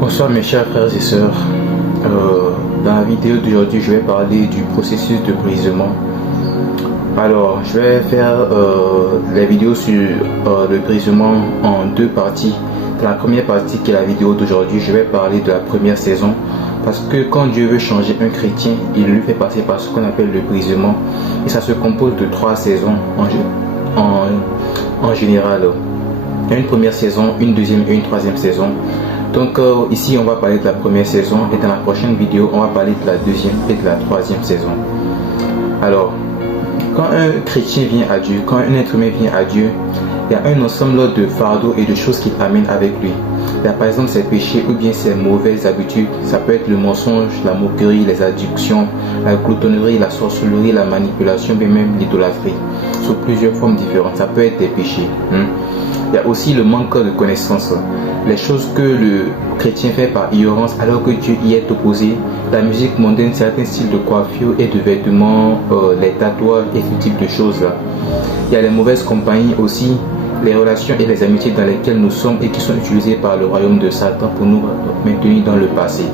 Bonsoir mes chers frères et sœurs. Dans la vidéo d'aujourd'hui, je vais parler du processus de brisement. Alors, je vais faire la vidéo sur le brisement en deux parties. Dans la première partie, qui est la vidéo d'aujourd'hui, je vais parler de la première saison. Parce que quand Dieu veut changer un chrétien, il lui fait passer par ce qu'on appelle le brisement. Et ça se compose de 3 saisons en général. Il y a une première saison, une deuxième et une troisième saison. Donc ici on va parler de la première saison et dans la prochaine vidéo on va parler de la deuxième et de la troisième saison. Alors, quand un chrétien vient à Dieu, quand un être humain vient à Dieu, il y a un ensemble de fardeaux et de choses qu'il amène avec lui. Il y a par exemple ses péchés ou bien ses mauvaises habitudes. Ça peut être le mensonge, la moquerie, les addictions, la gloutonnerie, la sorcellerie, la manipulation, mais même l'idolâtrie, sous plusieurs formes différentes. Ça peut être des péchés. Il y a aussi le manque de connaissances, les choses que le chrétien fait par ignorance alors que Dieu y est opposé, la musique mondaine, certains styles de coiffure et de vêtements, les tatouages et ce type de choses là. Il y a les mauvaises compagnies aussi, les relations et les amitiés dans lesquelles nous sommes et qui sont utilisées par le royaume de Satan pour nous maintenir dans le passé.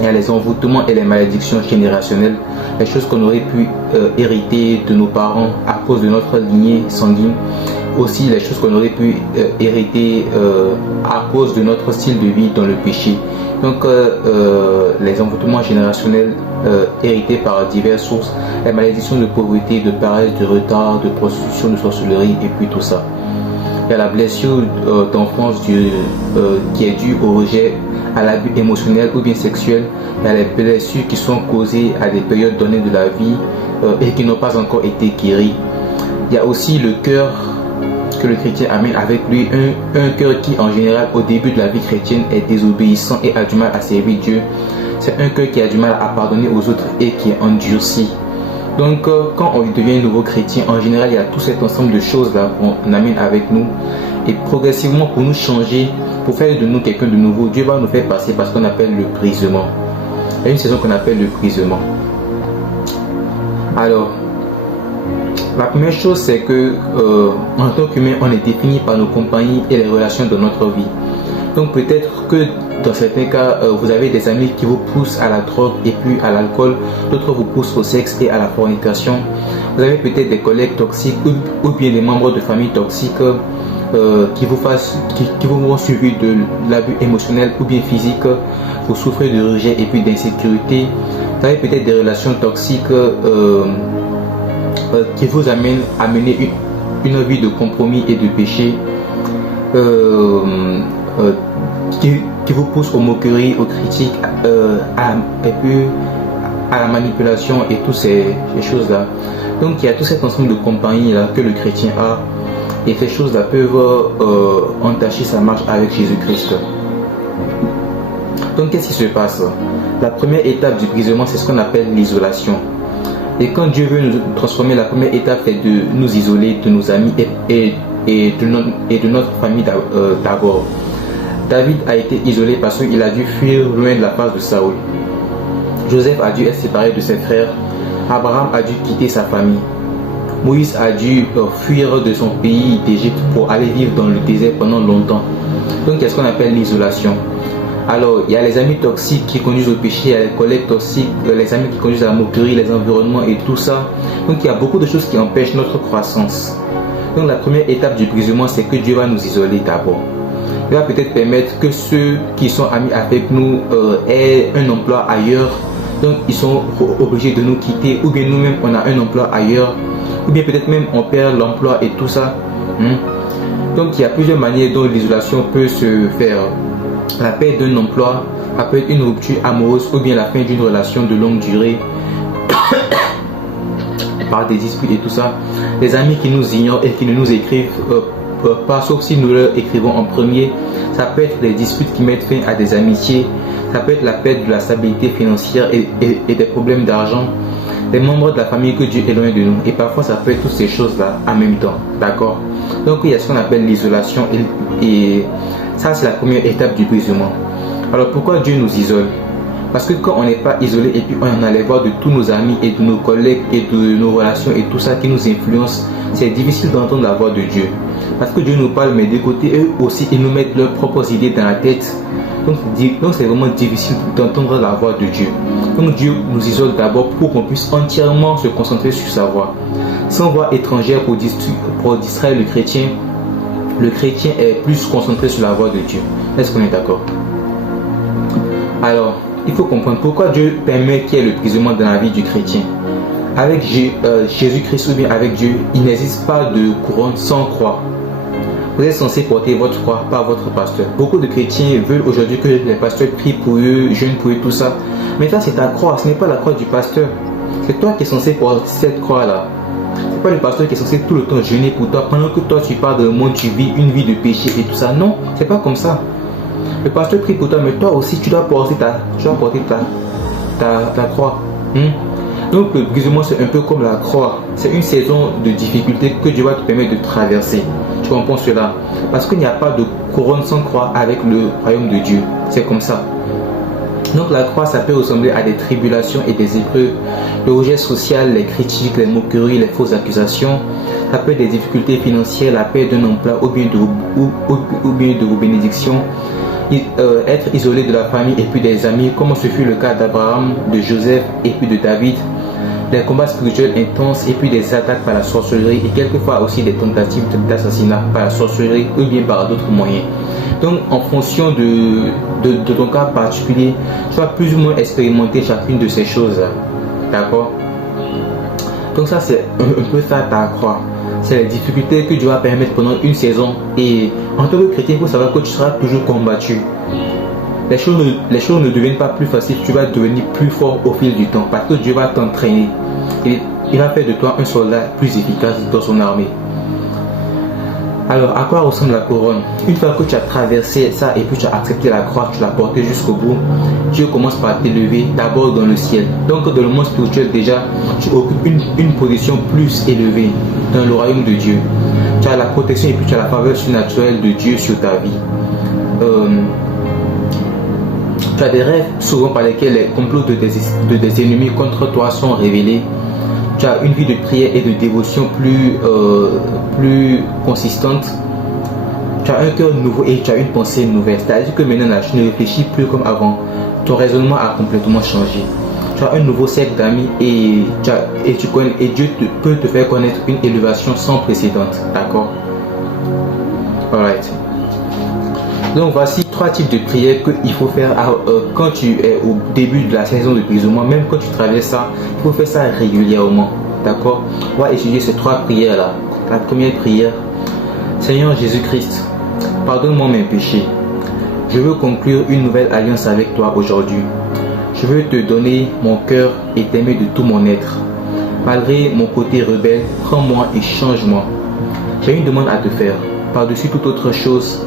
Il y a les envoûtements et les malédictions générationnelles, les choses qu'on aurait pu hériter de nos parents à cause de notre lignée sanguine. Aussi les choses qu'on aurait pu hériter à cause de notre style de vie dans le péché. Donc les envoûtements générationnels hérités par diverses sources, les malédictions de pauvreté, de paresse, de retard, de prostitution, de sorcellerie et puis tout ça. Il y a la blessure d'enfance qui est due au rejet, à l'abus émotionnel ou bien sexuel. Il y a les blessures qui sont causées à des périodes données de la vie et qui n'ont pas encore été guéries. Il y a aussi le cœur que le chrétien amène avec lui, un cœur qui en général au début de la vie chrétienne est désobéissant et a du mal à servir Dieu. C'est un cœur qui a du mal à pardonner aux autres et qui est endurci. Donc quand on devient nouveau chrétien, en général il y a tout cet ensemble de choses là qu'on amène avec nous et progressivement pour nous changer, pour faire de nous quelqu'un de nouveau, Dieu va nous faire passer par ce qu'on appelle le brisement. Il y a une saison qu'on appelle le brisement. Alors, la première chose, c'est que en tant qu'humain, on est défini par nos compagnies et les relations de notre vie. Donc peut-être que dans certains cas, vous avez des amis qui vous poussent à la drogue et puis à l'alcool, d'autres vous poussent au sexe et à la fornication. Vous avez peut-être des collègues toxiques ou bien des membres de famille toxiques qui vous vont suivre de l'abus émotionnel ou bien physique. Vous souffrez de rejet et puis d'insécurité. Vous avez peut-être des relations toxiques qui vous amène à mener une vie de compromis et de péché, qui vous pousse aux moqueries, aux critiques, et puis à la manipulation et toutes ces choses-là. Donc il y a tout cet ensemble de compagnies là que le chrétien a, et ces choses-là peuvent entacher sa marche avec Jésus-Christ. Donc qu'est-ce qui se passe? La première étape du brisement, c'est ce qu'on appelle l'isolation. Et quand Dieu veut nous transformer, la première étape est de nous isoler de nos amis et de notre famille d'abord. David a été isolé parce qu'il a dû fuir loin de la face de Saül. Joseph a dû être séparé de ses frères. Abraham a dû quitter sa famille. Moïse a dû fuir de son pays d'Égypte pour aller vivre dans le désert pendant longtemps. Donc il y a ce qu'on appelle l'isolation. Alors, il y a les amis toxiques qui conduisent au péché, il y a les collègues toxiques, les amis qui conduisent à la moquerie, les environnements et tout ça. Donc, il y a beaucoup de choses qui empêchent notre croissance. Donc, la première étape du brisement, c'est que Dieu va nous isoler d'abord. Il va peut-être permettre que ceux qui sont amis avec nous aient un emploi ailleurs. Donc, ils sont obligés de nous quitter. Ou bien nous-mêmes, on a un emploi ailleurs. Ou bien peut-être même on perd l'emploi et tout ça. Donc, il y a plusieurs manières dont l'isolation peut se faire. La perte d'un emploi, ça peut être une rupture amoureuse ou bien la fin d'une relation de longue durée par des disputes et tout ça. Les amis qui nous ignorent et qui ne nous écrivent pas, sauf si nous leur écrivons en premier. Ça peut être des disputes qui mettent fin à des amitiés. Ça peut être la perte de la stabilité financière et des problèmes d'argent. Les membres de la famille que Dieu éloigne de nous. Et parfois ça peut être toutes ces choses-là en même temps. D'accord? Donc il y a ce qu'on appelle l'isolation et ça c'est la première étape du brisement. Alors pourquoi Dieu nous isole? Parce que quand on n'est pas isolé et puis on a les voix de tous nos amis et de nos collègues et de nos relations et tout ça qui nous influence, c'est difficile d'entendre la voix de Dieu. Parce que Dieu nous parle, mais de côté, eux aussi, ils nous mettent leurs propres idées dans la tête. Donc c'est vraiment difficile d'entendre la voix de Dieu. Donc Dieu nous isole d'abord pour qu'on puisse entièrement se concentrer sur sa voix. Sans voix étrangère pour distraire le chrétien est plus concentré sur la voix de Dieu. Est-ce qu'on est d'accord? Alors, il faut comprendre pourquoi Dieu permet qu'il y ait le brisement dans la vie du chrétien. Avec Jésus-Christ ou bien avec Dieu, il n'existe pas de couronne sans croix. Vous êtes censé porter votre croix par votre pasteur. Beaucoup de chrétiens veulent aujourd'hui que les pasteurs prient pour eux, jeûnent pour eux, tout ça. Mais ça, c'est ta croix, ce n'est pas la croix du pasteur. C'est toi qui es censé porter cette croix-là. C'est pas le pasteur qui est censé tout le temps jeûner pour toi. Pendant que toi, tu pars dans le monde, tu vis une vie de péché et tout ça. Non, c'est pas comme ça. Le pasteur prie pour toi, mais toi aussi, tu dois porter ta croix. Donc le brisement, c'est un peu comme la croix. C'est une saison de difficulté que Dieu va te permettre de traverser. Tu comprends cela? Parce qu'il n'y a pas de couronne sans croix avec le royaume de Dieu. C'est comme ça. Donc la croix, ça peut ressembler à des tribulations et des épreuves, le rejet social, les critiques, les moqueries, les fausses accusations. Ça peut être des difficultés financières, la perte d'un emploi ou bien de vos bénédictions. Être isolé de la famille et puis des amis, comme ce fut le cas d'Abraham, de Joseph et puis de David. Des combats spirituels intenses et puis des attaques par la sorcellerie et quelquefois aussi des tentatives d'assassinat par la sorcellerie ou bien par d'autres moyens. Donc en fonction de ton cas particulier, tu vas plus ou moins expérimenter chacune de ces choses. D'accord? Donc ça c'est un peu ça ta croix. C'est les difficultés que Dieu va permettre pendant une saison. Et en tant que chrétien, il faut savoir que tu seras toujours combattu. Les choses ne deviennent pas plus faciles, tu vas devenir plus fort au fil du temps. Parce que Dieu va t'entraîner. Il va faire de toi un soldat plus efficace dans son armée. Alors, à quoi ressemble la couronne? Une fois que tu as traversé ça et puis tu as accepté la croix, tu l'as portée jusqu'au bout, Dieu commence par t'élever d'abord dans le ciel. Donc, dans le monde spirituel, déjà, tu occupes une position plus élevée dans le royaume de Dieu. Tu as la protection et puis tu as la faveur surnaturelle de Dieu sur ta vie. Tu as des rêves souvent par lesquels les complots de des ennemis contre toi sont révélés. Tu as une vie de prière et de dévotion plus consistante. Tu as un cœur nouveau et tu as une pensée nouvelle. C'est-à-dire que maintenant, là, tu ne réfléchis plus comme avant. Ton raisonnement a complètement changé. Tu as un nouveau cercle d'amis et Dieu peut te faire connaître une élévation sans précédent. D'accord? Alright. Donc voici 3 types de prières qu'il faut faire quand tu es au début de la saison de brisement. Même quand tu traverses ça, il faut faire ça régulièrement. D'accord? On va étudier ces 3 prières là. La première prière: Seigneur Jésus-Christ, pardonne-moi mes péchés. Je veux conclure une nouvelle alliance avec toi aujourd'hui. Je veux te donner mon cœur et t'aimer de tout mon être. Malgré mon côté rebelle, prends-moi et change-moi. J'ai une demande à te faire. Par-dessus toute autre chose,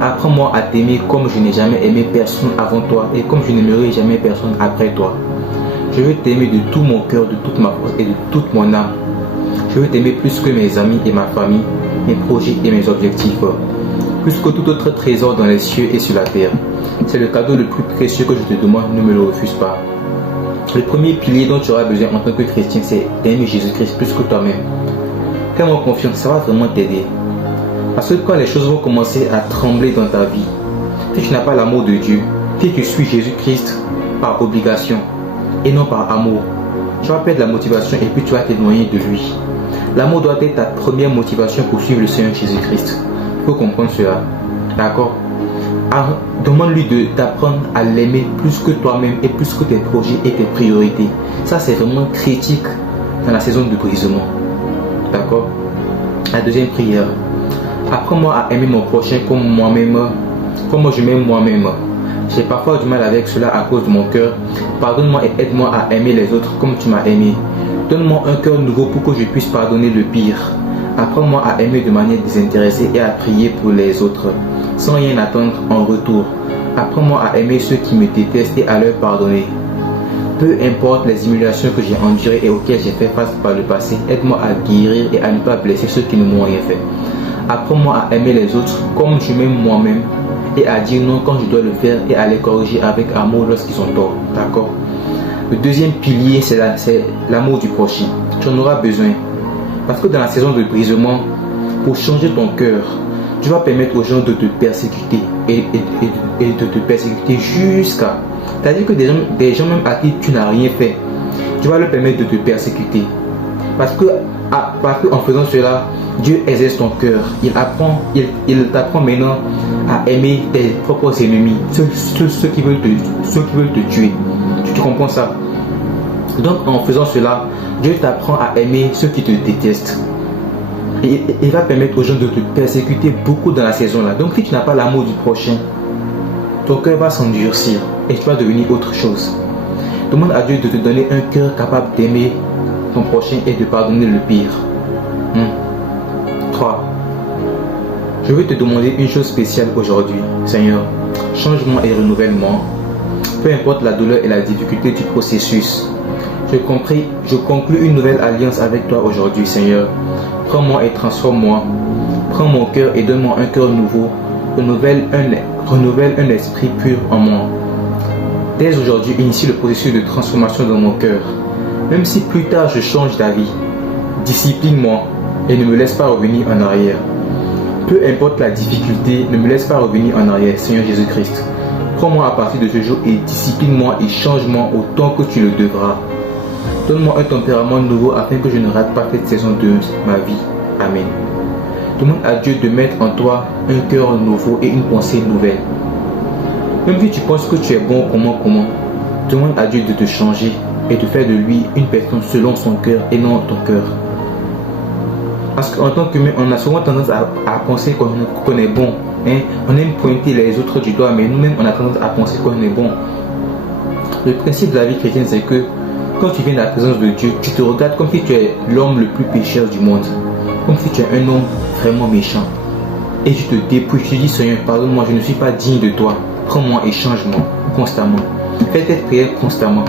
apprends-moi à t'aimer comme je n'ai jamais aimé personne avant toi et comme je n'aimerai jamais personne après toi. Je veux t'aimer de tout mon cœur, de toute ma force et de toute mon âme. Je veux t'aimer plus que mes amis et ma famille, mes projets et mes objectifs, plus que tout autre trésor dans les cieux et sur la terre. C'est le cadeau le plus précieux que je te demande, ne me le refuse pas. Le premier pilier dont tu auras besoin en tant que chrétien, c'est d'aimer Jésus-Christ plus que toi-même. Fais-moi confiance, ça va vraiment t'aider. Parce que quand les choses vont commencer à trembler dans ta vie, si tu n'as pas l'amour de Dieu, si tu suis Jésus-Christ par obligation et non par amour, tu vas perdre la motivation et puis tu vas t'éloigner de lui. L'amour doit être ta première motivation pour suivre le Seigneur Jésus-Christ. Il faut comprendre cela. D'accord? Demande-lui d'apprendre à l'aimer plus que toi-même et plus que tes projets et tes priorités. Ça, c'est vraiment critique dans la saison de brisement. D'accord? La deuxième prière: apprends-moi à aimer mon prochain comme moi-même, comme je m'aime moi-même. J'ai parfois du mal avec cela à cause de mon cœur. Pardonne-moi et aide-moi à aimer les autres comme tu m'as aimé. Donne-moi un cœur nouveau pour que je puisse pardonner le pire. Apprends-moi à aimer de manière désintéressée et à prier pour les autres, sans rien attendre en retour. Apprends-moi à aimer ceux qui me détestent et à leur pardonner. Peu importe les humiliations que j'ai endurées et auxquelles j'ai fait face par le passé, aide-moi à guérir et à ne pas blesser ceux qui ne m'ont rien fait. Apprends-moi à aimer les autres comme je m'aime moi-même et à dire non quand je dois le faire et à les corriger avec amour lorsqu'ils ont tort. D'accord? Le deuxième pilier, c'est l'amour du prochain. Tu en auras besoin. Parce que dans la saison de brisement, pour changer ton cœur, tu vas permettre aux gens de te persécuter et de te persécuter jusqu'à... C'est-à-dire que des gens même à qui tu n'as rien fait, tu vas leur permettre de te persécuter. Parce que en faisant cela, Dieu exerce ton cœur. Il t'apprend maintenant à aimer tes propres ennemis, ceux qui veulent te tuer. Tu comprends ça? Donc en faisant cela, Dieu t'apprend à aimer ceux qui te détestent. Et il va permettre aux gens de te persécuter beaucoup dans la saison là. Donc si tu n'as pas l'amour du prochain, ton cœur va s'endurcir et tu vas devenir autre chose. Demande à Dieu de te donner un cœur capable d'aimer ton prochain et de pardonner le pire. 3. Je veux te demander une chose spéciale aujourd'hui. Seigneur, change-moi et renouvelle-moi. Peu importe la douleur et la difficulté du processus. Je conclue une nouvelle alliance avec toi aujourd'hui, Seigneur. Prends-moi et transforme-moi. Prends mon cœur et donne-moi un cœur nouveau. Renouvelle un esprit pur en moi. Dès aujourd'hui, initie le processus de transformation dans mon cœur. Même si plus tard je change d'avis, discipline-moi et ne me laisse pas revenir en arrière. Peu importe la difficulté, ne me laisse pas revenir en arrière, Seigneur Jésus-Christ. Prends-moi à partir de ce jour et discipline-moi et change-moi autant que tu le devras. Donne-moi un tempérament nouveau afin que je ne rate pas cette saison de ma vie. Amen. Demande à Dieu de mettre en toi un cœur nouveau et une pensée nouvelle. Même si tu penses que tu es bon, comment, demande à Dieu de te changer et de faire de lui une personne selon son cœur et non ton cœur. Parce qu'en tant qu'humain, on a souvent tendance à penser qu'on est bon. On aime pointer les autres du doigt, mais nous-mêmes, on a tendance à penser qu'on est bon. Le principe de la vie chrétienne, c'est que quand tu viens de la présence de Dieu, tu te regardes comme si tu es l'homme le plus pécheur du monde. Comme si tu es un homme vraiment méchant. Et tu te dépouilles, tu dis Seigneur, pardonne-moi, je ne suis pas digne de toi. Prends-moi et change-moi constamment. Fais cette prière constamment.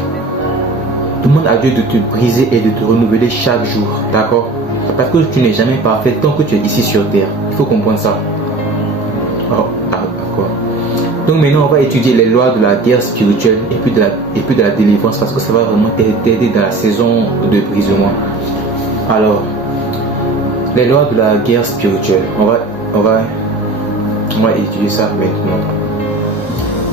Demande à Dieu de te briser et de te renouveler chaque jour. D'accord? Parce que tu n'es jamais parfait tant que tu es ici sur terre. Il faut comprendre ça. D'accord. Donc maintenant, on va étudier les lois de la guerre spirituelle et puis de la délivrance parce que ça va vraiment t'aider dans la saison de brisement. Alors, les lois de la guerre spirituelle. On va étudier ça maintenant.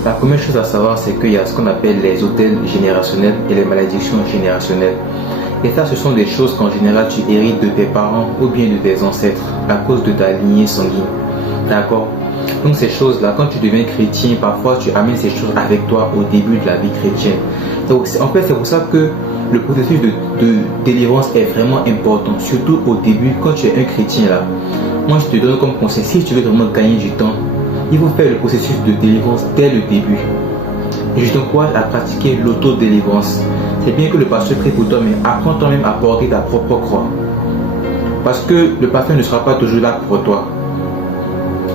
La première chose à savoir, c'est qu'il y a ce qu'on appelle les autels générationnels et les malédictions générationnelles. Et ça, ce sont des choses qu'en général tu hérites de tes parents ou bien de tes ancêtres à cause de ta lignée sanguine. D'accord? Donc ces choses-là, quand tu deviens chrétien, parfois tu amènes ces choses avec toi au début de la vie chrétienne. Donc en fait, c'est pour ça que le processus de délivrance est vraiment important, surtout au début quand tu es un chrétien là. Moi, je te donne comme conseil, si tu veux vraiment gagner du temps, il faut faire le processus de délivrance dès le début. Et je t'encourage à pratiquer l'auto-délivrance. C'est bien que le pasteur prie pour toi, mais apprends toi-même à porter ta propre croix. Parce que le pasteur ne sera pas toujours là pour toi.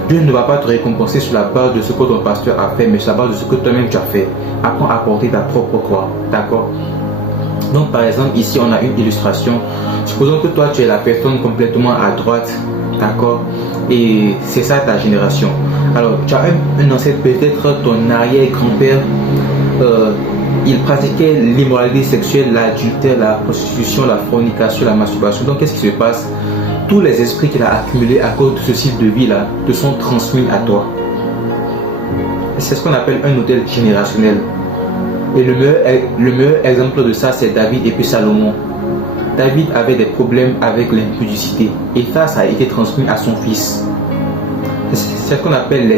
Dieu ne va pas te récompenser sur la base de ce que ton pasteur a fait, mais sur la base de ce que toi-même tu as fait. Apprends à porter ta propre croix. D'accord? Donc par exemple, ici on a une illustration. Supposons que toi tu es la personne complètement à droite. D'accord? Et c'est ça ta génération. Alors tu as un ancêtre, peut-être ton arrière-grand-père, il pratiquait l'immoralité sexuelle, l'adultère, la prostitution, la fornication, la masturbation. Donc qu'est-ce qui se passe? Tous les esprits qu'il a accumulés à cause de ce style de vie là te sont transmis à toi. C'est ce qu'on appelle un hôtel générationnel. Et le meilleur exemple de ça, c'est David et puis Salomon. David avait des problèmes avec l'impudicité et ça a été transmis à son fils. C'est ce qu'on appelle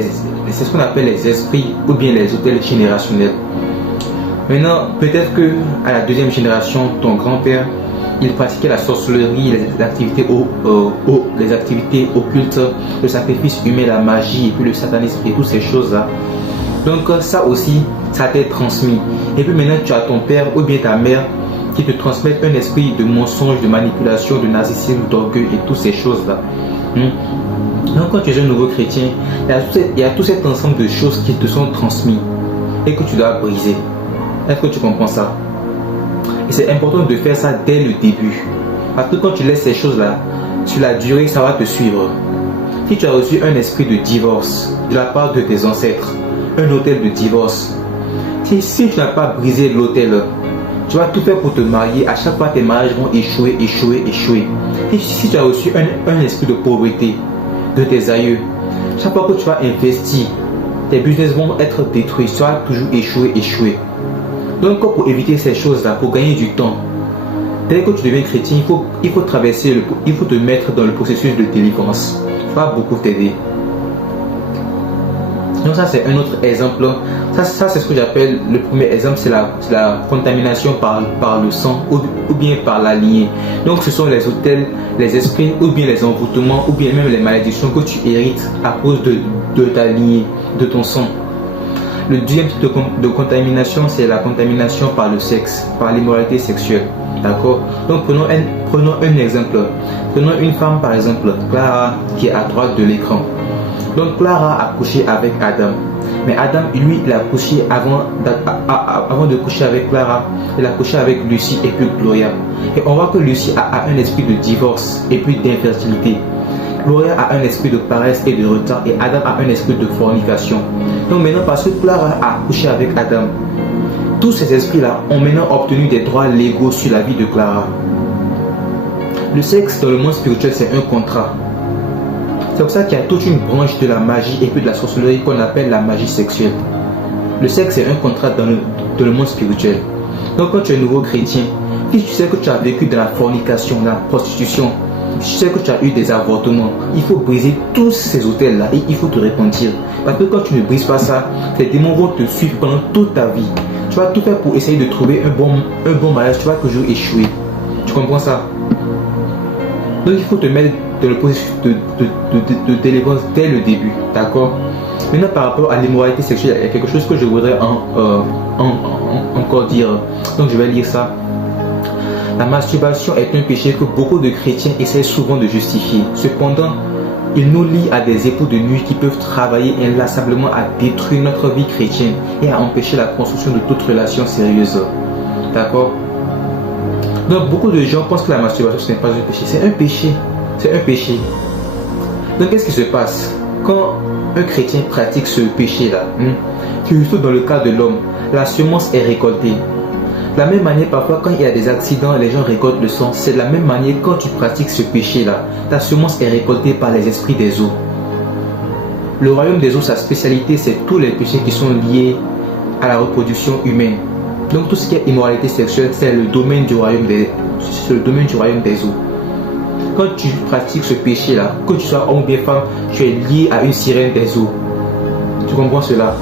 les esprits ou bien les hôtels générationnels. Maintenant, peut-être que à la deuxième génération, ton grand-père, il pratiquait la sorcellerie, les activités occultes, le sacrifice humain, la magie et puis le satanisme et toutes ces choses-là. Donc ça aussi, ça t'est transmis. Et puis maintenant, tu as ton père ou bien ta mère qui te transmettent un esprit de mensonge, de manipulation, de narcissisme, d'orgueil et toutes ces choses-là. Donc quand tu es un nouveau chrétien, il y a tout cet ensemble de choses qui te sont transmises et que tu dois briser. Est-ce que tu comprends ça? Et c'est important de faire ça dès le début. Parce que quand tu laisses ces choses-là, sur la durée, ça va te suivre. Si tu as reçu un esprit de divorce de la part de tes ancêtres, un autel de divorce, si tu n'as pas brisé l'autel, tu vas tout faire pour te marier. À chaque fois, tes mariages vont échouer. Si tu as reçu un esprit de pauvreté de tes aïeux, chaque fois que tu vas investir, tes business vont être détruits. Tu vas toujours échouer. Donc, pour éviter ces choses-là, pour gagner du temps, dès que tu deviens chrétien, il faut te mettre dans le processus de délivrance. Ça va beaucoup t'aider. Donc ça c'est un autre exemple. Ça c'est ce que j'appelle le premier exemple, c'est la contamination par le sang ou bien par la lignée. Donc ce sont les autels, les esprits ou bien les envoûtements ou bien même les malédictions que tu hérites à cause de ta lignée, de ton sang. Le deuxième type de contamination, c'est la contamination par le sexe, par l'immoralité sexuelle. D'accord? Donc prenons un exemple. Prenons une femme par exemple, Clara, qui est à droite de l'écran. Donc Clara a couché avec Adam. Mais Adam, lui, il a couché avant de coucher avec Clara. Il a couché avec Lucie et puis Gloria. Et on voit que Lucie a un esprit de divorce et puis d'infertilité. Gloria a un esprit de paresse et de retard. Et Adam a un esprit de fornication. Donc maintenant, parce que Clara a couché avec Adam, tous ces esprits-là ont maintenant obtenu des droits légaux sur la vie de Clara. Le sexe dans le monde spirituel, c'est un contrat. C'est pour ça qu'il y a toute une branche de la magie et puis de la sorcellerie qu'on appelle la magie sexuelle. Le sexe est un contrat dans le monde spirituel. Donc quand tu es nouveau chrétien, si tu sais que tu as vécu dans la fornication, dans la prostitution, si tu sais que tu as eu des avortements, il faut briser tous ces autels-là et il faut te repentir. Parce que quand tu ne brises pas ça, les démons vont te suivre pendant toute ta vie. Tu vas tout faire pour essayer de trouver un bon mariage, tu vas toujours échouer. Tu comprends ça? Donc il faut te mettre dans le processus de délivrance dès le début, d'accord? Maintenant par rapport à l'immoralité sexuelle, il y a quelque chose que je voudrais encore dire. Donc je vais lire ça. La masturbation est un péché que beaucoup de chrétiens essaient souvent de justifier. Cependant, il nous lie à des époux de nuit qui peuvent travailler inlassablement à détruire notre vie chrétienne et à empêcher la construction de toute relation sérieuse. D'accord? Donc beaucoup de gens pensent que la masturbation ce n'est pas un péché. C'est un péché. C'est un péché. Donc qu'est-ce qui se passe quand un chrétien pratique ce péché-là? Surtout dans le cas de l'homme, la semence est récoltée. De la même manière, parfois quand il y a des accidents, les gens récoltent le sang. C'est de la même manière quand tu pratiques ce péché-là. Ta semence est récoltée par les esprits des eaux. Le royaume des eaux, sa spécialité, c'est tous les péchés qui sont liés à la reproduction humaine. Donc tout ce qui est immoralité sexuelle, c'est le domaine du royaume des eaux. Quand tu pratiques ce péché-là, que tu sois homme ou bien femme, tu es lié à une sirène des eaux. Tu comprends cela?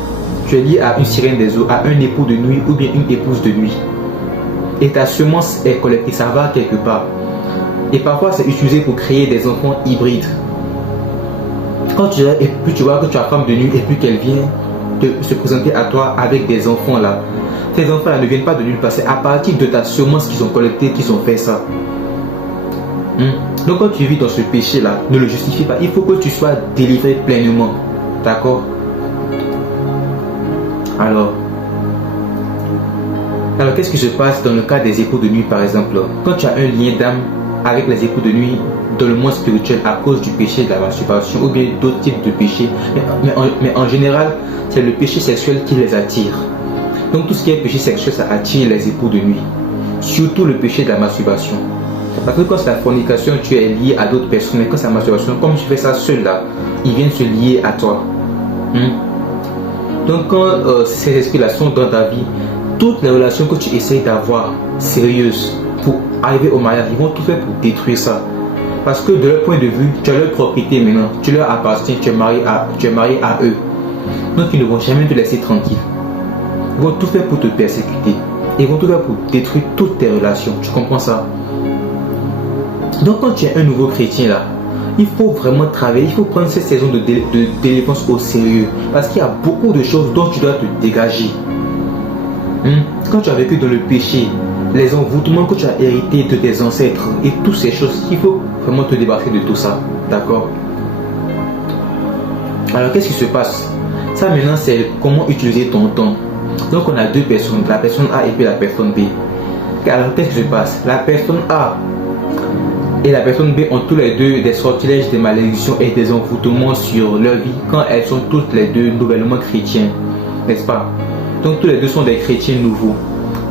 Tu es lié à une sirène des eaux, à un époux de nuit ou bien une épouse de nuit. Et ta semence est collectée, ça va quelque part. Et parfois, c'est utilisé pour créer des enfants hybrides. Quand tu es, et puis tu vois que tu as femme de nuit et puis qu'elle vient se présenter à toi avec des enfants là. Ces enfants-là ne viennent pas de nulle part. C'est à partir de ta semence qu'ils ont collecté qu'ils ont fait ça. Donc quand tu vis dans ce péché-là, ne le justifie pas. Il faut que tu sois délivré pleinement. D'accord? Alors, qu'est-ce qui se passe dans le cas des époux de nuit par exemple? Quand tu as un lien d'âme avec les époux de nuit dans le monde spirituel à cause du péché de la masturbation ou bien d'autres types de péchés, mais en général, c'est le péché sexuel qui les attire. Donc tout ce qui est péché sexuel, ça attire les époux de nuit. Surtout le péché de la masturbation. Parce que quand c'est la fornication, tu es lié à d'autres personnes. Mais quand c'est la masturbation, comme tu fais ça seul là, ils viennent se lier à toi. Donc quand ces esprits-là sont dans ta vie, toutes les relations que tu essayes d'avoir sérieuses pour arriver au mariage, ils vont tout faire pour détruire ça. Parce que de leur point de vue, tu as leur propriété maintenant, tu leur appartiens, tu es marié à eux. Donc ils ne vont jamais te laisser tranquille. Ils vont tout faire pour te persécuter. Ils vont tout faire pour détruire toutes tes relations. Tu comprends ça? Donc quand tu es un nouveau chrétien là, il faut vraiment travailler, il faut prendre cette saison de délivrance au sérieux. Parce qu'il y a beaucoup de choses dont tu dois te dégager. Quand tu as vécu dans le péché, les envoûtements que tu as hérités de tes ancêtres et toutes ces choses, il faut vraiment te débarrasser de tout ça. D'accord? Alors qu'est-ce qui se passe? Ça maintenant c'est comment utiliser ton temps. Donc on a deux personnes, la personne A et puis la personne B. Alors qu'est-ce qui se passe? La personne A, et la personne B ont tous les deux des sortilèges, des malédictions et des envoûtements sur leur vie quand elles sont toutes les deux nouvellement chrétiennes, n'est-ce pas? Donc tous les deux sont des chrétiens nouveaux.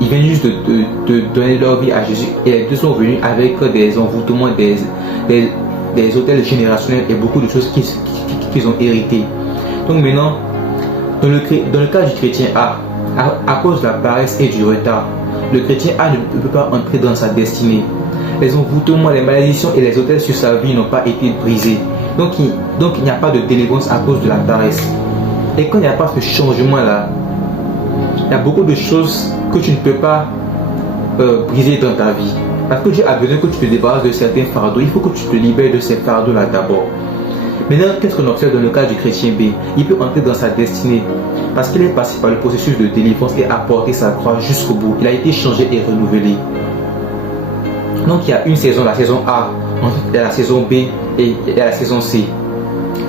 Ils viennent juste de donner leur vie à Jésus et les deux sont venus avec des envoûtements, des hôtels générationnels et beaucoup de choses qu'ils ont héritées. Donc maintenant, dans le cas du chrétien A, à cause de la paresse et du retard, le chrétien A ne peut pas entrer dans sa destinée. Les envoûtements, les malédictions et les hôtels sur sa vie n'ont pas été brisés. Donc il n'y a pas de délivrance à cause de la paresse. Et quand il n'y a pas ce changement-là, il y a beaucoup de choses que tu ne peux pas briser dans ta vie. Parce que Dieu a besoin que tu te débarrasses de certains fardeaux. Il faut que tu te libères de ces fardeaux-là d'abord. Maintenant, qu'est-ce qu'on observe dans le cas du chrétien B? Il peut entrer dans sa destinée parce qu'il est passé par le processus de délivrance et a porté sa croix jusqu'au bout. Il a été changé et renouvelé. Donc il y a une saison, la saison A, ensuite il y a la saison B et il y a la saison C.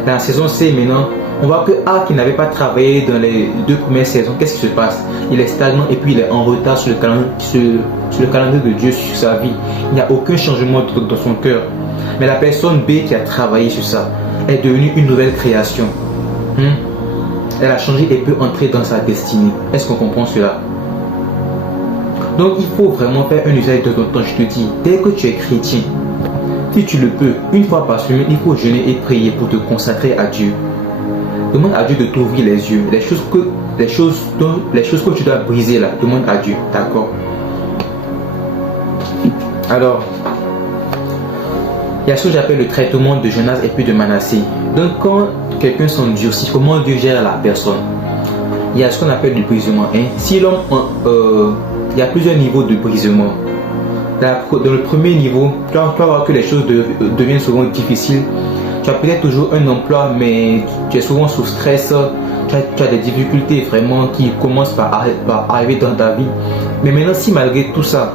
Dans la saison C maintenant, on voit que A qui n'avait pas travaillé dans les 2 premières saisons, qu'est-ce qui se passe? Il est stagnant et puis il est en retard sur le calendrier de Dieu sur sa vie. Il n'y a aucun changement dans son cœur. Mais la personne B qui a travaillé sur ça est devenue une nouvelle création. Elle a changé et peut entrer dans sa destinée. Est-ce qu'on comprend cela? Donc il faut vraiment faire un usage de ton temps. Je te dis, dès que tu es chrétien, si tu le peux, une fois par semaine, il faut jeûner et prier pour te consacrer à Dieu. Demande à Dieu de t'ouvrir les yeux. Les choses que tu dois briser là, demande à Dieu. D'accord? Alors, il y a ce que j'appelle le traitement de Jonas et puis de Manassé. Donc quand quelqu'un s'endurcit, comment Dieu gère la personne? Il y a ce qu'on appelle le brisement. Si l'homme, il y a plusieurs niveaux de brisement. Dans le premier niveau, tu vas voir que les choses deviennent souvent difficiles. Tu as peut-être toujours un emploi, mais tu es souvent sous stress. Tu as des difficultés vraiment qui commencent par arriver dans ta vie. Mais maintenant, si malgré tout ça,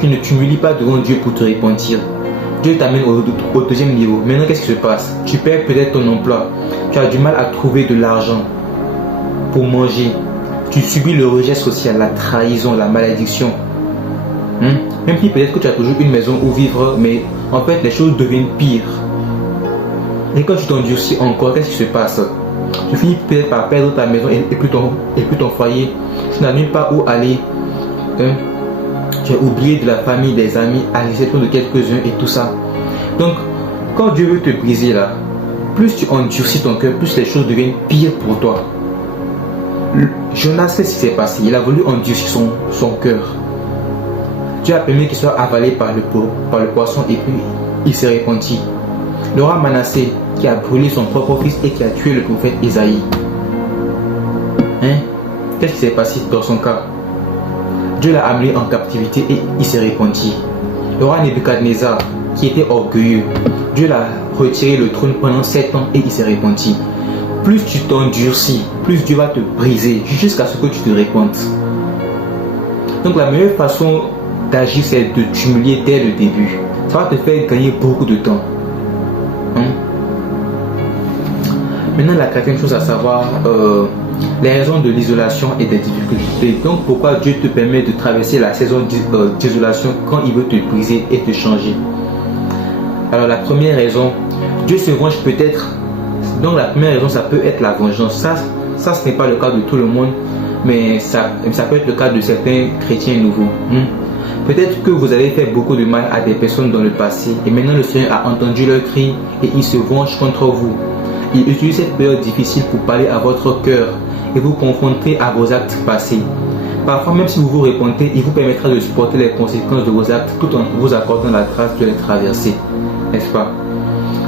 tu ne t'humilies pas devant Dieu pour te repentir, Dieu t'amène au deuxième niveau. Maintenant, qu'est-ce qui se passe? Tu perds peut-être ton emploi. Tu as du mal à trouver de l'argent pour manger. Tu subis le rejet social, la trahison, la malédiction. Même si peut-être que tu as toujours une maison où vivre, mais en fait, les choses deviennent pires. Et quand tu t'endurcis encore, qu'est-ce qui se passe? Tu finis peut-être par perdre ta maison et puis ton foyer. Tu n'as nulle part où aller. Tu as oublié de la famille, des amis, à l'exception de quelques-uns et tout ça. Donc, quand Dieu veut te briser là, plus tu endurcis ton cœur, plus les choses deviennent pires pour toi. Jonas, qu'est-ce qui s'est passé? Il a voulu endurcir son cœur. Dieu a permis qu'il soit avalé par le poisson et puis il s'est repenti. Le roi Manassé qui a brûlé son propre fils et qui a tué le prophète Isaïe. Qu'est-ce qui s'est passé dans son cas? Dieu l'a amené en captivité et il s'est repenti. Le roi Nebuchadnezzar qui était orgueilleux, Dieu l'a retiré le trône pendant 7 ans et il s'est repenti. Plus tu t'endurcis, plus Dieu va te briser jusqu'à ce que tu te repentes. Donc la meilleure façon d'agir, c'est de t'humilier dès le début. Ça va te faire gagner beaucoup de temps. Maintenant, la quatrième chose à savoir, les raisons de l'isolation et des difficultés. Donc pourquoi Dieu te permet de traverser la saison d'isolation quand il veut te briser et te changer. Alors la première raison, Dieu se venge peut-être. Donc la première raison, ça peut être la vengeance. Ça ce n'est pas le cas de tout le monde, mais ça peut être le cas de certains chrétiens nouveaux. Peut-être que vous avez fait beaucoup de mal à des personnes dans le passé et maintenant le Seigneur a entendu leurs cris et il se venge contre vous. Il utilise cette période difficile pour parler à votre cœur et vous confronter à vos actes passés. Parfois, même si vous vous repentez, il vous permettra de supporter les conséquences de vos actes tout en vous accordant la grâce de les traverser. N'est-ce pas?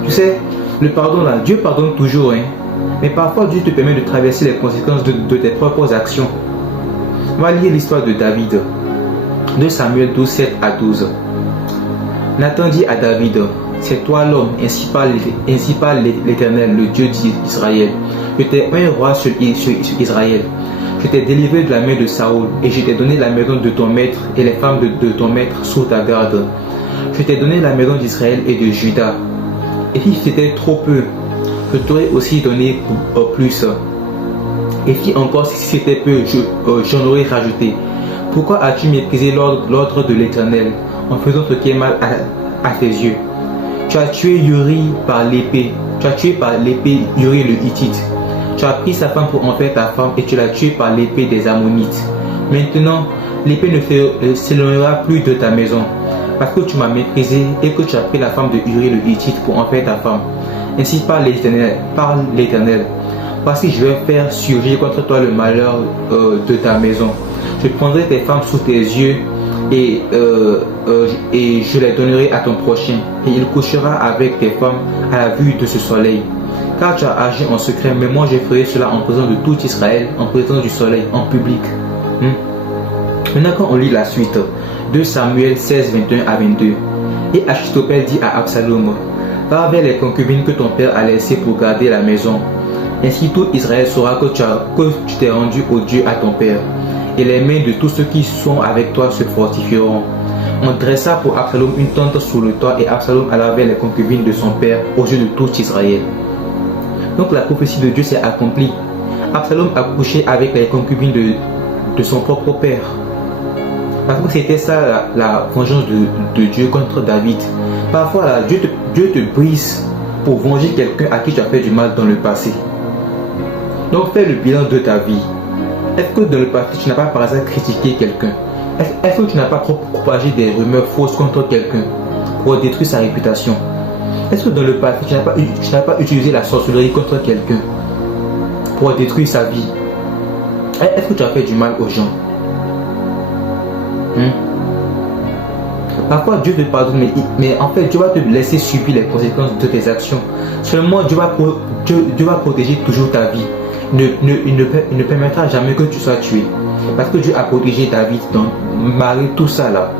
Tu sais, le pardon là, Dieu pardonne toujours, mais parfois Dieu te permet de traverser les conséquences de tes propres actions. On va lire l'histoire de David. 2 Samuel 12, 7 à 12. Nathan dit à David: c'est toi l'homme, ainsi parle l'Éternel, le Dieu d'Israël. Je t'ai un roi sur Israël. Je t'ai délivré de la main de Saoul, et je t'ai donné la maison de ton maître et les femmes de ton maître sous ta garde. Je t'ai donné la maison d'Israël et de Juda. Et si c'était trop peu, je t'aurais aussi donné plus. Et si encore si c'était peu, j'en aurais rajouté. Pourquoi as-tu méprisé l'ordre de l'Éternel en faisant ce qui est mal à tes yeux? Tu as tué Uri par l'épée. Tu as tué par l'épée Uri le Hittite. Tu as pris sa femme pour en faire ta femme et tu l'as tuée par l'épée des Ammonites. Maintenant, l'épée ne s'éloignera plus de ta maison, parce que tu m'as méprisé et que tu as pris la femme de Uri le Hittite pour en faire ta femme. Ainsi parle l'Éternel. Voici, je vais faire surgir contre toi le malheur de ta maison. Je prendrai tes femmes sous tes yeux et je les donnerai à ton prochain. Et il couchera avec tes femmes à la vue de ce soleil. Car tu as agi en secret, mais moi je ferai cela en présence de tout Israël, en présence du soleil, en public. Maintenant, quand on lit la suite, 2 Samuel 16, 21 à 22. Et Achitophel dit à Absalom, va vers les concubines que ton père a laissées pour garder la maison. Ainsi tout Israël saura que tu t'es rendu au Dieu à ton père. Et les mains de tous ceux qui sont avec toi se fortifieront. On dressa pour Absalom une tente sous le toit et Absalom alla vers les concubines de son père aux yeux de tout Israël. Donc la prophétie de Dieu s'est accomplie. Absalom a couché avec les concubines de son propre père. Parce que c'était ça la vengeance de Dieu contre David. Parfois là, Dieu te brise pour venger quelqu'un à qui tu as fait du mal dans le passé. Donc fais le bilan de ta vie. Est-ce que dans le passé tu n'as pas par hasard critiqué quelqu'un? Est-ce que tu n'as pas propagé des rumeurs fausses contre quelqu'un pour détruire sa réputation? Est-ce que dans le passé tu n'as pas utilisé la sorcellerie contre quelqu'un pour détruire sa vie? Est-ce que tu as fait du mal aux gens? Parfois Dieu te pardonne, mais en fait Dieu va te laisser subir les conséquences de tes actions. Seulement Dieu va protéger toujours ta vie. Il ne permettra jamais que tu sois tué. Parce que Dieu a protégé David malgré tout ça là.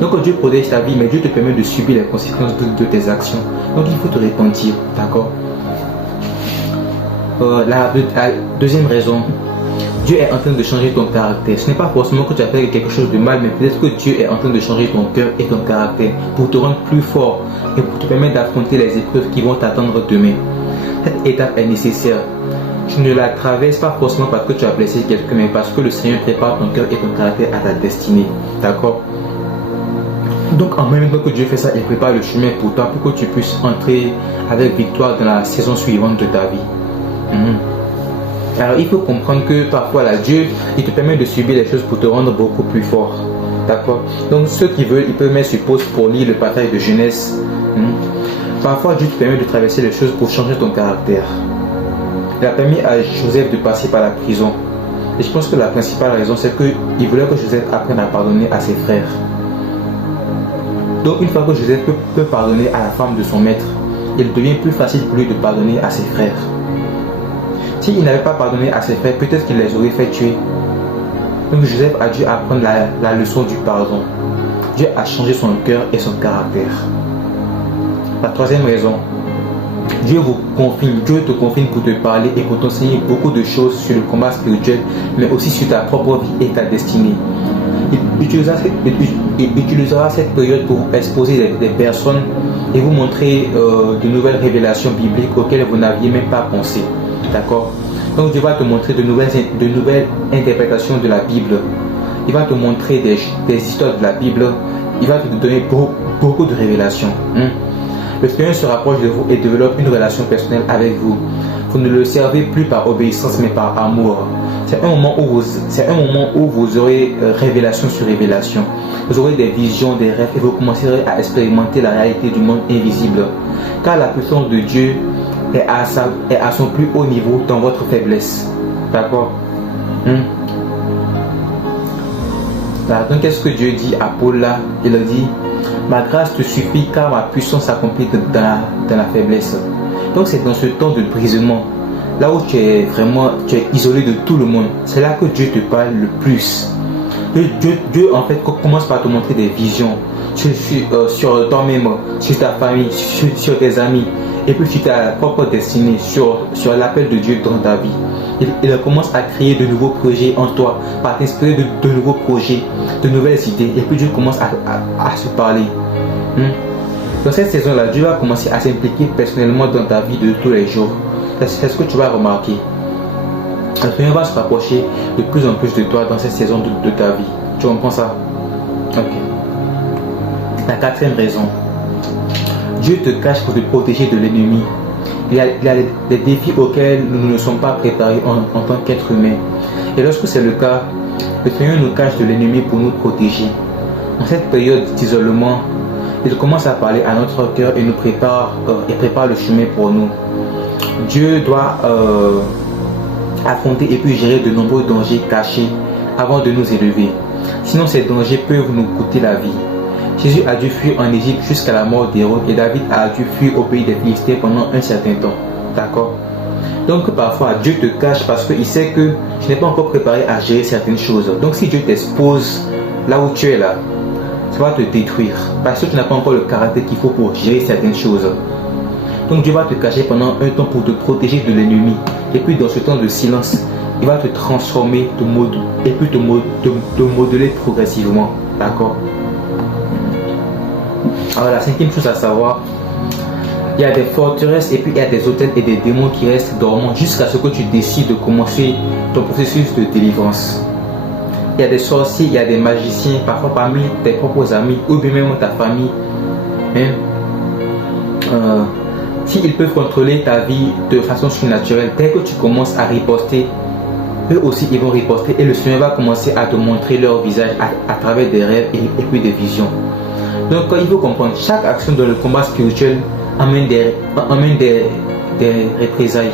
Donc Dieu protège ta vie, mais Dieu te permet de subir les conséquences de tes actions. Donc il faut te repentir, d'accord? La deuxième raison, Dieu est en train de changer ton caractère. Ce n'est pas forcément que tu as fait quelque chose de mal, mais peut-être que Dieu est en train de changer ton cœur et ton caractère pour te rendre plus fort et pour te permettre d'affronter les épreuves qui vont t'attendre demain. Cette étape est nécessaire. Tu ne la traverses pas forcément parce que tu as blessé quelqu'un, mais parce que le Seigneur prépare ton cœur et ton caractère à ta destinée. D'accord? Donc en même temps que Dieu fait ça, il prépare le chemin pour toi pour que tu puisses entrer avec victoire dans la saison suivante de ta vie. Alors il faut comprendre que parfois là, Dieu il te permet de subir les choses pour te rendre beaucoup plus fort. D'accord? Donc ceux qui veulent, ils peuvent mettre sur pause pour lire le passage de Genèse. Parfois Dieu te permet de traverser les choses pour changer ton caractère. Il a permis à Joseph de passer par la prison. Et je pense que la principale raison c'est qu'il voulait que Joseph apprenne à pardonner à ses frères. Donc une fois que Joseph peut pardonner à la femme de son maître, il devient plus facile pour lui de pardonner à ses frères. S'il n'avait pas pardonné à ses frères, peut-être qu'il les aurait fait tuer. Donc Joseph a dû apprendre la leçon du pardon. Dieu a changé son cœur et son caractère. La troisième raison, Dieu te confine pour te parler et pour t'enseigner beaucoup de choses sur le combat spirituel, mais aussi sur ta propre vie et ta destinée. Il utilisera cette période pour exposer des personnes et vous montrer de nouvelles révélations bibliques auxquelles vous n'aviez même pas pensé. D'accord? Donc Dieu va te montrer de nouvelles interprétations de la Bible. Il va te montrer des histoires de la Bible. Il va te donner beaucoup de révélations. Le Seigneur se rapproche de vous et développe une relation personnelle avec vous. Vous ne le servez plus par obéissance mais par amour. C'est un moment où vous aurez révélation sur révélation. Vous aurez des visions, des rêves et vous commencerez à expérimenter la réalité du monde invisible. Car la puissance de Dieu est à son plus haut niveau dans votre faiblesse. D'accord? Donc qu'est-ce que Dieu dit à Paul là? Il dit, ma grâce te suffit car ma puissance s'accomplit dans la faiblesse. Donc c'est dans ce temps de brisement, là où tu es isolé de tout le monde, c'est là que Dieu te parle le plus. Dieu en fait commence par te montrer des visions sur toi-même, sur ta famille, sur tes amis, et puis sur ta propre destinée, sur l'appel de Dieu dans ta vie. Il commence à créer de nouveaux projets en toi, par t'inspirer de nouveaux projets, de nouvelles idées, et puis Dieu commence à se parler. Dans cette saison-là, Dieu va commencer à s'impliquer personnellement dans ta vie de tous les jours. C'est ce que tu vas remarquer. Le Seigneur va se rapprocher de plus en plus de toi dans cette saison de ta vie. Tu comprends ça? Ok. La quatrième raison. Dieu te cache pour te protéger de l'ennemi. Il y a des défis auxquels nous ne sommes pas préparés en tant qu'être humain. Et lorsque c'est le cas, le Seigneur nous cache de l'ennemi pour nous protéger. En cette période d'isolement, il commence à parler à notre cœur et nous prépare le chemin pour nous. Dieu doit affronter et puis gérer de nombreux dangers cachés avant de nous élever. Sinon, ces dangers peuvent nous coûter la vie. Jésus a dû fuir en Égypte jusqu'à la mort d'Hérode et David a dû fuir au pays des Philistins pendant un certain temps. D'accord? Donc parfois, Dieu te cache parce qu'il sait que tu n'es pas encore préparé à gérer certaines choses. Donc si Dieu t'expose là où tu es là, ça va te détruire parce que tu n'as pas encore le caractère qu'il faut pour gérer certaines choses. Donc Dieu va te cacher pendant un temps pour te protéger de l'ennemi. Et puis dans ce temps de silence, il va te transformer et puis te modeler progressivement. D'accord? Alors la cinquième chose à savoir, il y a des forteresses et puis il y a des hôtels et des démons qui restent dormants jusqu'à ce que tu décides de commencer ton processus de délivrance. Il y a des sorciers, il y a des magiciens, parfois parmi tes propres amis ou bien même ta famille. S'ils peuvent contrôler ta vie de façon surnaturelle, dès que tu commences à riposter, eux aussi ils vont riposter et le Seigneur va commencer à te montrer leur visage à travers des rêves et puis des visions. Donc il faut comprendre, chaque action dans le combat spirituel amène des représailles.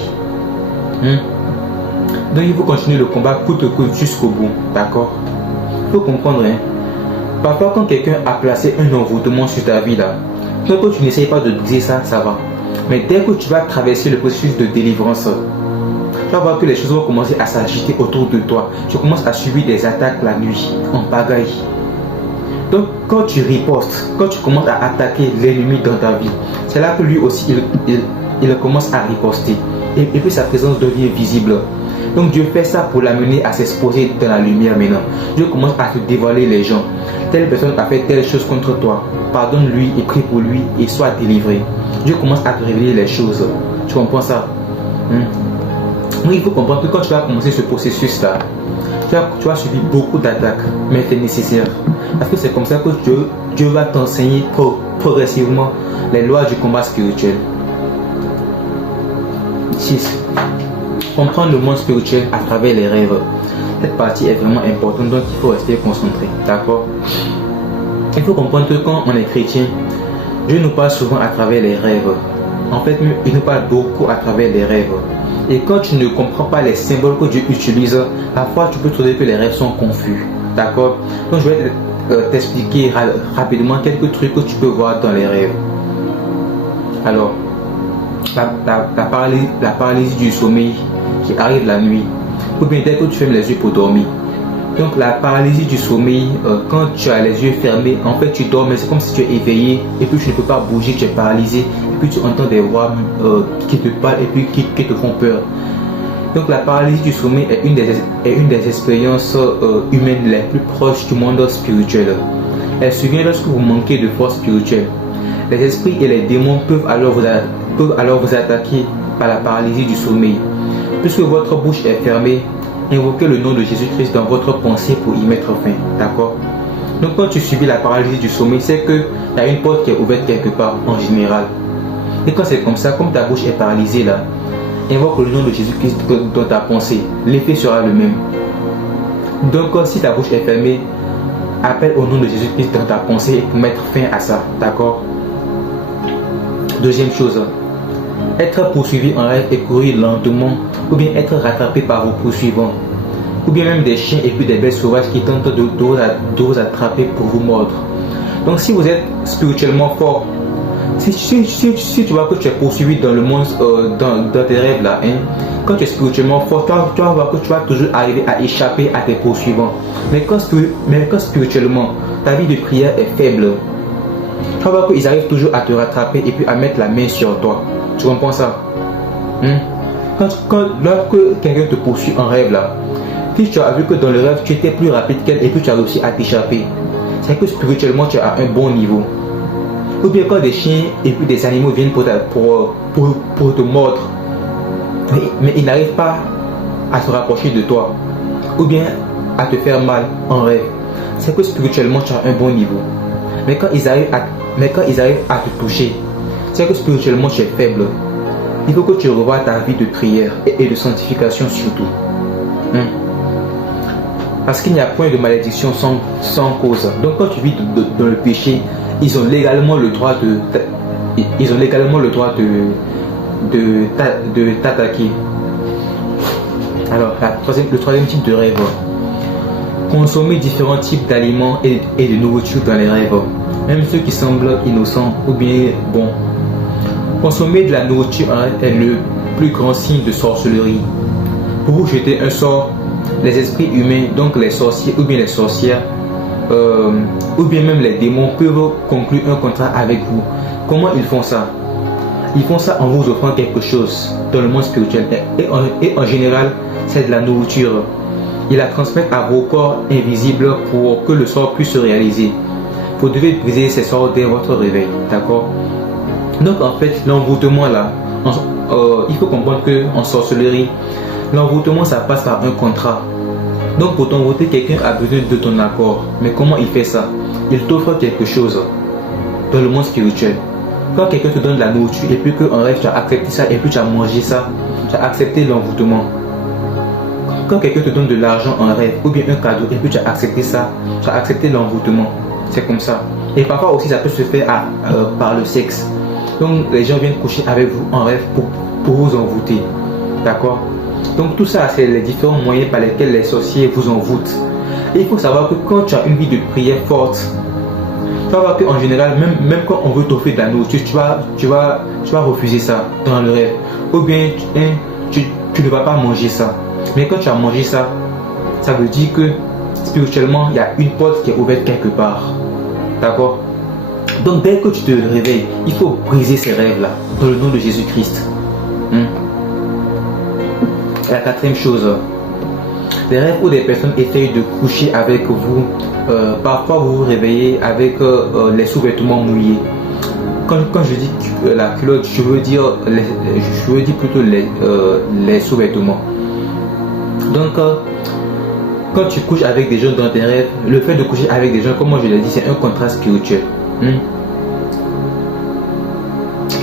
Donc il faut continuer le combat coûte que coûte jusqu'au bout. D'accord? Il faut comprendre. Parfois quand quelqu'un a placé un envoûtement sur ta vie là, tant que tu n'essayes pas de briser ça, ça va. Mais dès que tu vas traverser le processus de délivrance, tu vas voir que les choses vont commencer à s'agiter autour de toi. Tu commences à subir des attaques la nuit, en pagaille. Donc quand tu ripostes, quand tu commences à attaquer l'ennemi dans ta vie, c'est là que lui aussi il commence à riposter. Et puis sa présence devient visible. Donc Dieu fait ça pour l'amener à s'exposer dans la lumière maintenant. Dieu commence à te dévoiler les gens. Telle personne a fait telle chose contre toi. Pardonne-lui et prie pour lui et sois délivré. Dieu commence à te révéler les choses. Tu comprends ça? Donc il faut comprendre que quand tu vas commencer ce processus-là, tu vas subir beaucoup d'attaques, mais c'est nécessaire. Parce que c'est comme ça que Dieu va t'enseigner progressivement les lois du combat spirituel. 6. Comprendre le monde spirituel à travers les rêves. Cette partie est vraiment importante, donc il faut rester concentré. D'accord? Il faut comprendre que quand on est chrétien, Dieu nous parle souvent à travers les rêves. En fait, il nous parle beaucoup à travers les rêves. Et quand tu ne comprends pas les symboles que Dieu utilise, parfois tu peux trouver que les rêves sont confus. D'accord? Donc je vais t'expliquer rapidement quelques trucs que tu peux voir dans les rêves. Alors, la paralysie du sommeil qui arrive la nuit, ou bien dès que tu fermes les yeux pour dormir. Donc la paralysie du sommeil, quand tu as les yeux fermés, en fait tu dors mais c'est comme si tu es éveillé et puis tu ne peux pas bouger, tu es paralysé et puis tu entends des voix qui te parlent et puis qui te font peur. Donc la paralysie du sommeil est une des expériences humaines les plus proches du monde spirituel. Elle survient lorsque vous manquez de force spirituelle. Les esprits et les démons peuvent alors vous attaquer par la paralysie du sommeil. Puisque votre bouche est fermée, invoquez le nom de Jésus-Christ dans votre pensée pour y mettre fin. D'accord? Donc quand tu subis la paralysie du sommeil, c'est qu'il y a une porte qui est ouverte quelque part en général. Et quand c'est comme ça, comme ta bouche est paralysée là, invoque le nom de Jésus-Christ dans ta pensée. L'effet sera le même. Donc si ta bouche est fermée, appelle au nom de Jésus-Christ dans ta pensée pour mettre fin à ça. D'accord? Deuxième chose, être poursuivi en rêve et courir lentement, ou bien être rattrapé par vos poursuivants, ou bien même des chiens et puis des bêtes sauvages qui tentent de vous attraper pour vous mordre. Donc si vous êtes spirituellement fort, si tu vois que tu es poursuivi dans le monde, dans tes rêves là, quand tu es spirituellement fort, tu vas voir que tu vas toujours arriver à échapper à tes poursuivants. Mais quand spirituellement, ta vie de prière est faible, tu vas voir qu'ils arrivent toujours à te rattraper et puis à mettre la main sur toi. Tu comprends ça? Lorsque quelqu'un te poursuit en rêve là, si tu as vu que dans le rêve tu étais plus rapide qu'elle et puis tu as réussi à t'échapper, c'est que spirituellement tu as un bon niveau. Ou bien quand des chiens et puis des animaux viennent pour te mordre, mais ils n'arrivent pas à se rapprocher de toi, ou bien à te faire mal en rêve, c'est que spirituellement tu as un bon niveau. Mais quand ils arrivent à te toucher, c'est que spirituellement tu es faible. Il faut que tu revoies ta vie de prière et de sanctification surtout. Parce qu'il n'y a point de malédiction sans cause. Donc quand tu vis dans le péché, ils ont légalement le droit de t'attaquer. Alors le troisième type de rêve. Consommer différents types d'aliments et de nourriture dans les rêves, même ceux qui semblent innocents ou bien bons. Consommer de la nourriture est le plus grand signe de sorcellerie. Pour vous jeter un sort, les esprits humains, donc les sorciers ou bien les sorcières, ou bien même les démons peuvent conclure un contrat avec vous. Comment ils font ça? Ils font ça en vous offrant quelque chose dans le monde spirituel. Et en général, c'est de la nourriture. Ils la transmettent à vos corps invisibles pour que le sort puisse se réaliser. Vous devez briser ces sorts dès votre réveil. D'accord? Donc en fait, l'envoûtement là, il faut comprendre qu'en sorcellerie, l'envoûtement ça passe par un contrat. Donc pour t'envoûter, quelqu'un a besoin de ton accord. Mais comment il fait ça? Il t'offre quelque chose dans le monde spirituel. Quand quelqu'un te donne de la nourriture et puis qu'en rêve tu as accepté ça et puis tu as mangé ça, tu as accepté l'envoûtement. Quand quelqu'un te donne de l'argent en rêve ou bien un cadeau et puis tu as accepté ça, tu as accepté l'envoûtement. C'est comme ça. Et parfois aussi ça peut se faire par le sexe. Donc les gens viennent coucher avec vous en rêve pour vous envoûter. D'accord? Donc tout ça, c'est les différents moyens par lesquels les sorciers vous envoûtent. Et il faut savoir que quand tu as une vie de prière forte, tu vas voir qu'en général, même quand on veut t'offrir de la nourriture, tu vas refuser ça dans le rêve. Ou bien tu ne vas pas manger ça. Mais quand tu as mangé ça, ça veut dire que spirituellement, il y a une porte qui est ouverte quelque part. D'accord? Donc dès que tu te réveilles, il faut briser ces rêves-là dans le nom de Jésus-Christ. La quatrième chose, les rêves où des personnes essayent de coucher avec vous, parfois vous vous réveillez avec les sous-vêtements mouillés. Quand je dis la culotte, je veux dire plutôt les sous-vêtements. Donc quand tu couches avec des gens dans tes rêves, le fait de coucher avec des gens, comme moi je l'ai dit, c'est un contrat spirituel.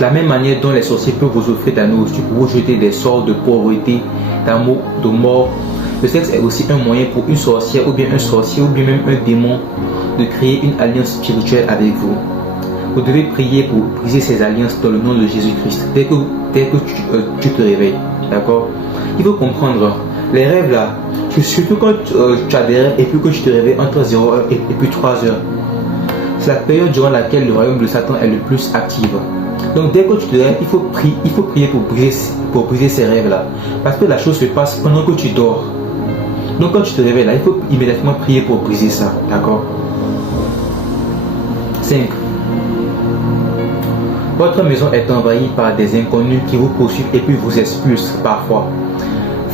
La même manière dont les sorciers peuvent vous offrir de la nourriture pour vous jeter des sorts de pauvreté, d'amour, de mort, le sexe est aussi un moyen pour une sorcière ou bien un sorcier ou bien même un démon de créer une alliance spirituelle avec vous. Vous devez prier pour briser ces alliances dans le nom de Jésus-Christ dès que tu te réveilles. D'accord? Il faut comprendre, les rêves là, surtout quand tu as des rêves et puis que tu te réveilles entre 0h et puis 3h, c'est la période durant laquelle le royaume de Satan est le plus actif. Donc dès que tu te réveilles, il faut prier pour briser ces rêves là. Parce que la chose se passe pendant que tu dors. Donc quand tu te réveilles là, il faut immédiatement prier pour briser ça. D'accord? 5. Votre maison est envahie par des inconnus qui vous poursuivent et puis vous expulsent parfois.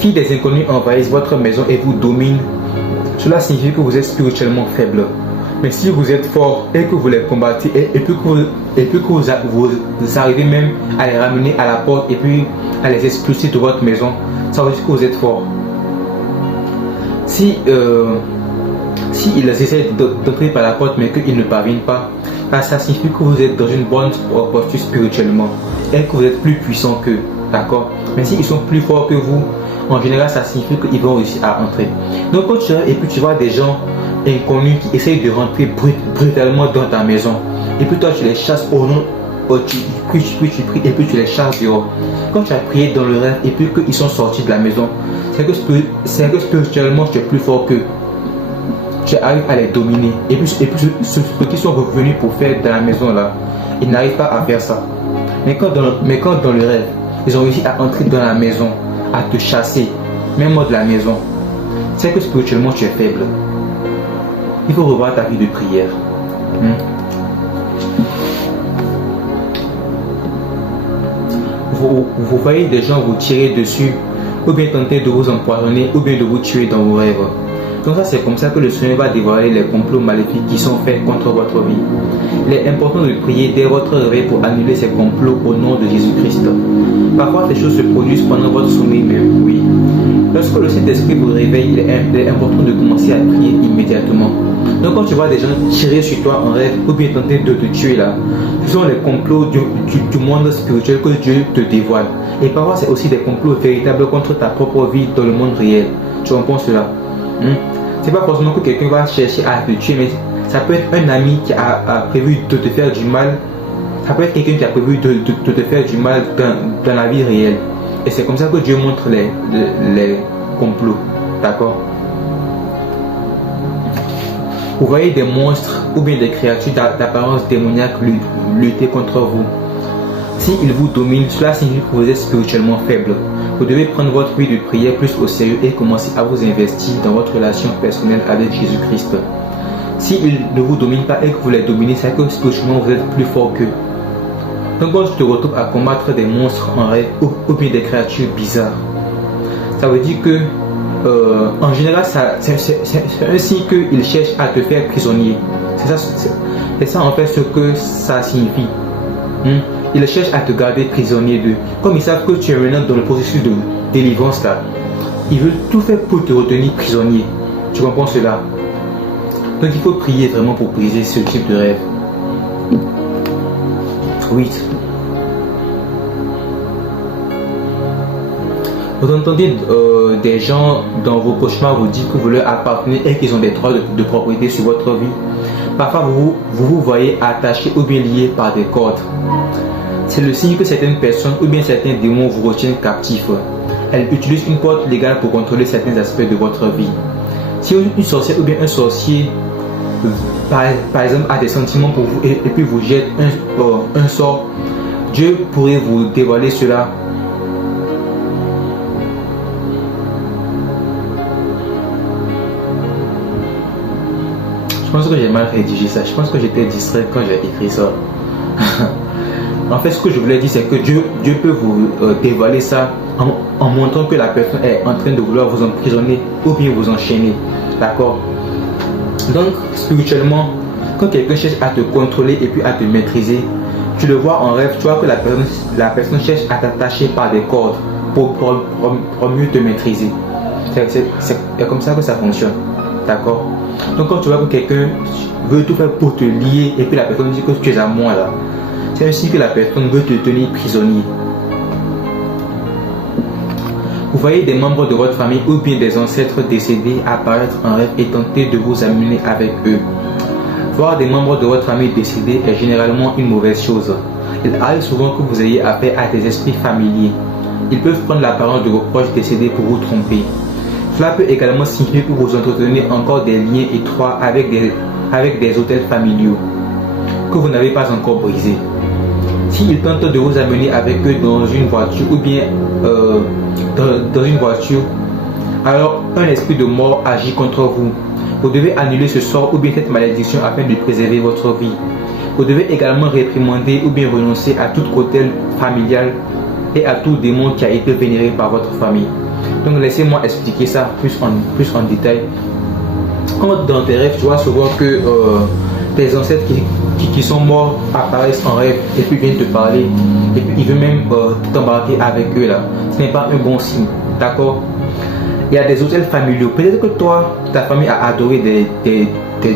Si des inconnus envahissent votre maison et vous dominent, cela signifie que vous êtes spirituellement faible. Mais si vous êtes fort et que vous les combattez et puis que vous arrivez même à les ramener à la porte et puis à les expulser de votre maison, ça veut dire que vous êtes fort. Si ils essaient d'entrer par la porte mais qu'ils ne parviennent pas, ça signifie que vous êtes dans une bonne posture spirituellement et que vous êtes plus puissant qu'eux. D'accord? Mais s'ils sont plus forts que vous, en général ça signifie qu'ils vont réussir à entrer. Donc quand tu et puis tu vois des gens inconnus qui essayent de rentrer brutalement dans ta maison et puis toi tu les chasses au nom, tu pries et puis tu les chasses dehors. Quand tu as prié dans le rêve et puis qu'ils sont sortis de la maison, c'est que spirituellement tu es plus fort qu'eux. Tu arrives à les dominer et puis ceux qui sont revenus pour faire dans la maison là, ils n'arrivent pas à faire ça. Mais quand dans le rêve ils ont réussi à entrer dans la maison, à te chasser même hors de la maison, c'est que spirituellement tu es faible. Il faut revoir ta vie de prière. Vous voyez des gens vous tirer dessus ou bien tenter de vous empoisonner ou bien de vous tuer dans vos rêves. Donc ça c'est comme ça que le Seigneur va dévoiler les complots maléfiques qui sont faits contre votre vie. Il est important de prier dès votre réveil pour annuler ces complots au nom de Jésus-Christ. Parfois ces choses se produisent pendant votre sommeil même, oui. Lorsque le Saint-Esprit vous réveille, il est important de commencer à prier immédiatement. Donc quand tu vois des gens tirer sur toi en rêve ou bien tenter de te tuer là, ce sont les complots du monde spirituel que Dieu te dévoile. Et parfois c'est aussi des complots véritables contre ta propre vie dans le monde réel. Tu comprends cela? C'est pas forcément que quelqu'un va chercher à te tuer, mais ça peut être un ami qui a prévu de te faire du mal. Ça peut être quelqu'un qui a prévu de te faire du mal dans la vie réelle. Et c'est comme ça que Dieu montre les complots. D'accord? Vous voyez des monstres ou bien des créatures d'apparence démoniaque lutter contre vous. S'ils vous dominent, cela signifie que vous êtes spirituellement faible. Vous devez prendre votre vie de prière plus au sérieux et commencer à vous investir dans votre relation personnelle avec Jésus-Christ. S'ils ne vous dominent pas et que vous les dominez, c'est que spirituellement vous êtes plus fort qu'eux. Donc quand tu te retrouves à combattre des monstres en rêve ou bien des créatures bizarres, ça veut dire que en général c'est un signe qu'ils cherchent à te faire prisonnier. C'est ça en fait ce que ça signifie. Ils cherchent à te garder prisonnier d'eux. Comme ils savent que tu es maintenant dans le processus de délivrance là, ils veulent tout faire pour te retenir prisonnier. Tu comprends cela? Donc il faut prier vraiment pour briser ce type de rêve. 8. Vous entendez des gens dans vos cauchemars vous dire que vous leur appartenez et qu'ils ont des droits de propriété sur votre vie. Parfois vous voyez attaché ou bien lié par des cordes. C'est le signe que certaines personnes ou bien certains démons vous retiennent captifs. Elles utilisent une porte légale pour contrôler certains aspects de votre vie. Si une sorcière ou bien un sorcier par exemple a des sentiments pour vous et puis vous jette un sort, Dieu pourrait vous dévoiler cela. Je pense que j'ai mal rédigé ça. Je pense que j'étais distrait quand j'ai écrit ça. En fait, ce que je voulais dire, c'est que Dieu peut vous dévoiler ça en montrant que la personne est en train de vouloir vous emprisonner ou bien vous enchaîner. D'accord? Donc, spirituellement, quand quelqu'un cherche à te contrôler et puis à te maîtriser, tu le vois en rêve, tu vois que la personne cherche à t'attacher par des cordes pour mieux te maîtriser. C'est comme ça que ça fonctionne. D'accord? Donc quand tu vois que quelqu'un veut tout faire pour te lier et puis la personne dit que tu es à moi là, c'est ainsi que la personne veut te tenir prisonnier. Vous voyez des membres de votre famille ou bien des ancêtres décédés apparaître en rêve et tenter de vous amener avec eux. Voir des membres de votre famille décédés est généralement une mauvaise chose. Il arrive souvent que vous ayez affaire à des esprits familiers. Ils peuvent prendre l'apparence de vos proches décédés pour vous tromper. Cela peut également signifier que vous entretenez encore des liens étroits avec des hôtels familiaux que vous n'avez pas encore brisés. S'ils tentent de vous amener avec eux dans une voiture ou bien dans une voiture, alors un esprit de mort agit contre vous. Vous devez annuler ce sort ou bien cette malédiction afin de préserver votre vie. Vous devez également réprimander ou bien renoncer à tout hôtel familial et à tout démon qui a été vénéré par votre famille. Donc laissez-moi expliquer ça plus en détail. Quand dans tes rêves tu vois souvent que tes ancêtres qui sont morts apparaissent en rêve et puis viennent te parler et puis ils veulent même t'embarquer avec eux là, ce n'est pas un bon signe. D'accord? Il y a des hôtels familiaux. Peut-être que toi, ta famille a adoré des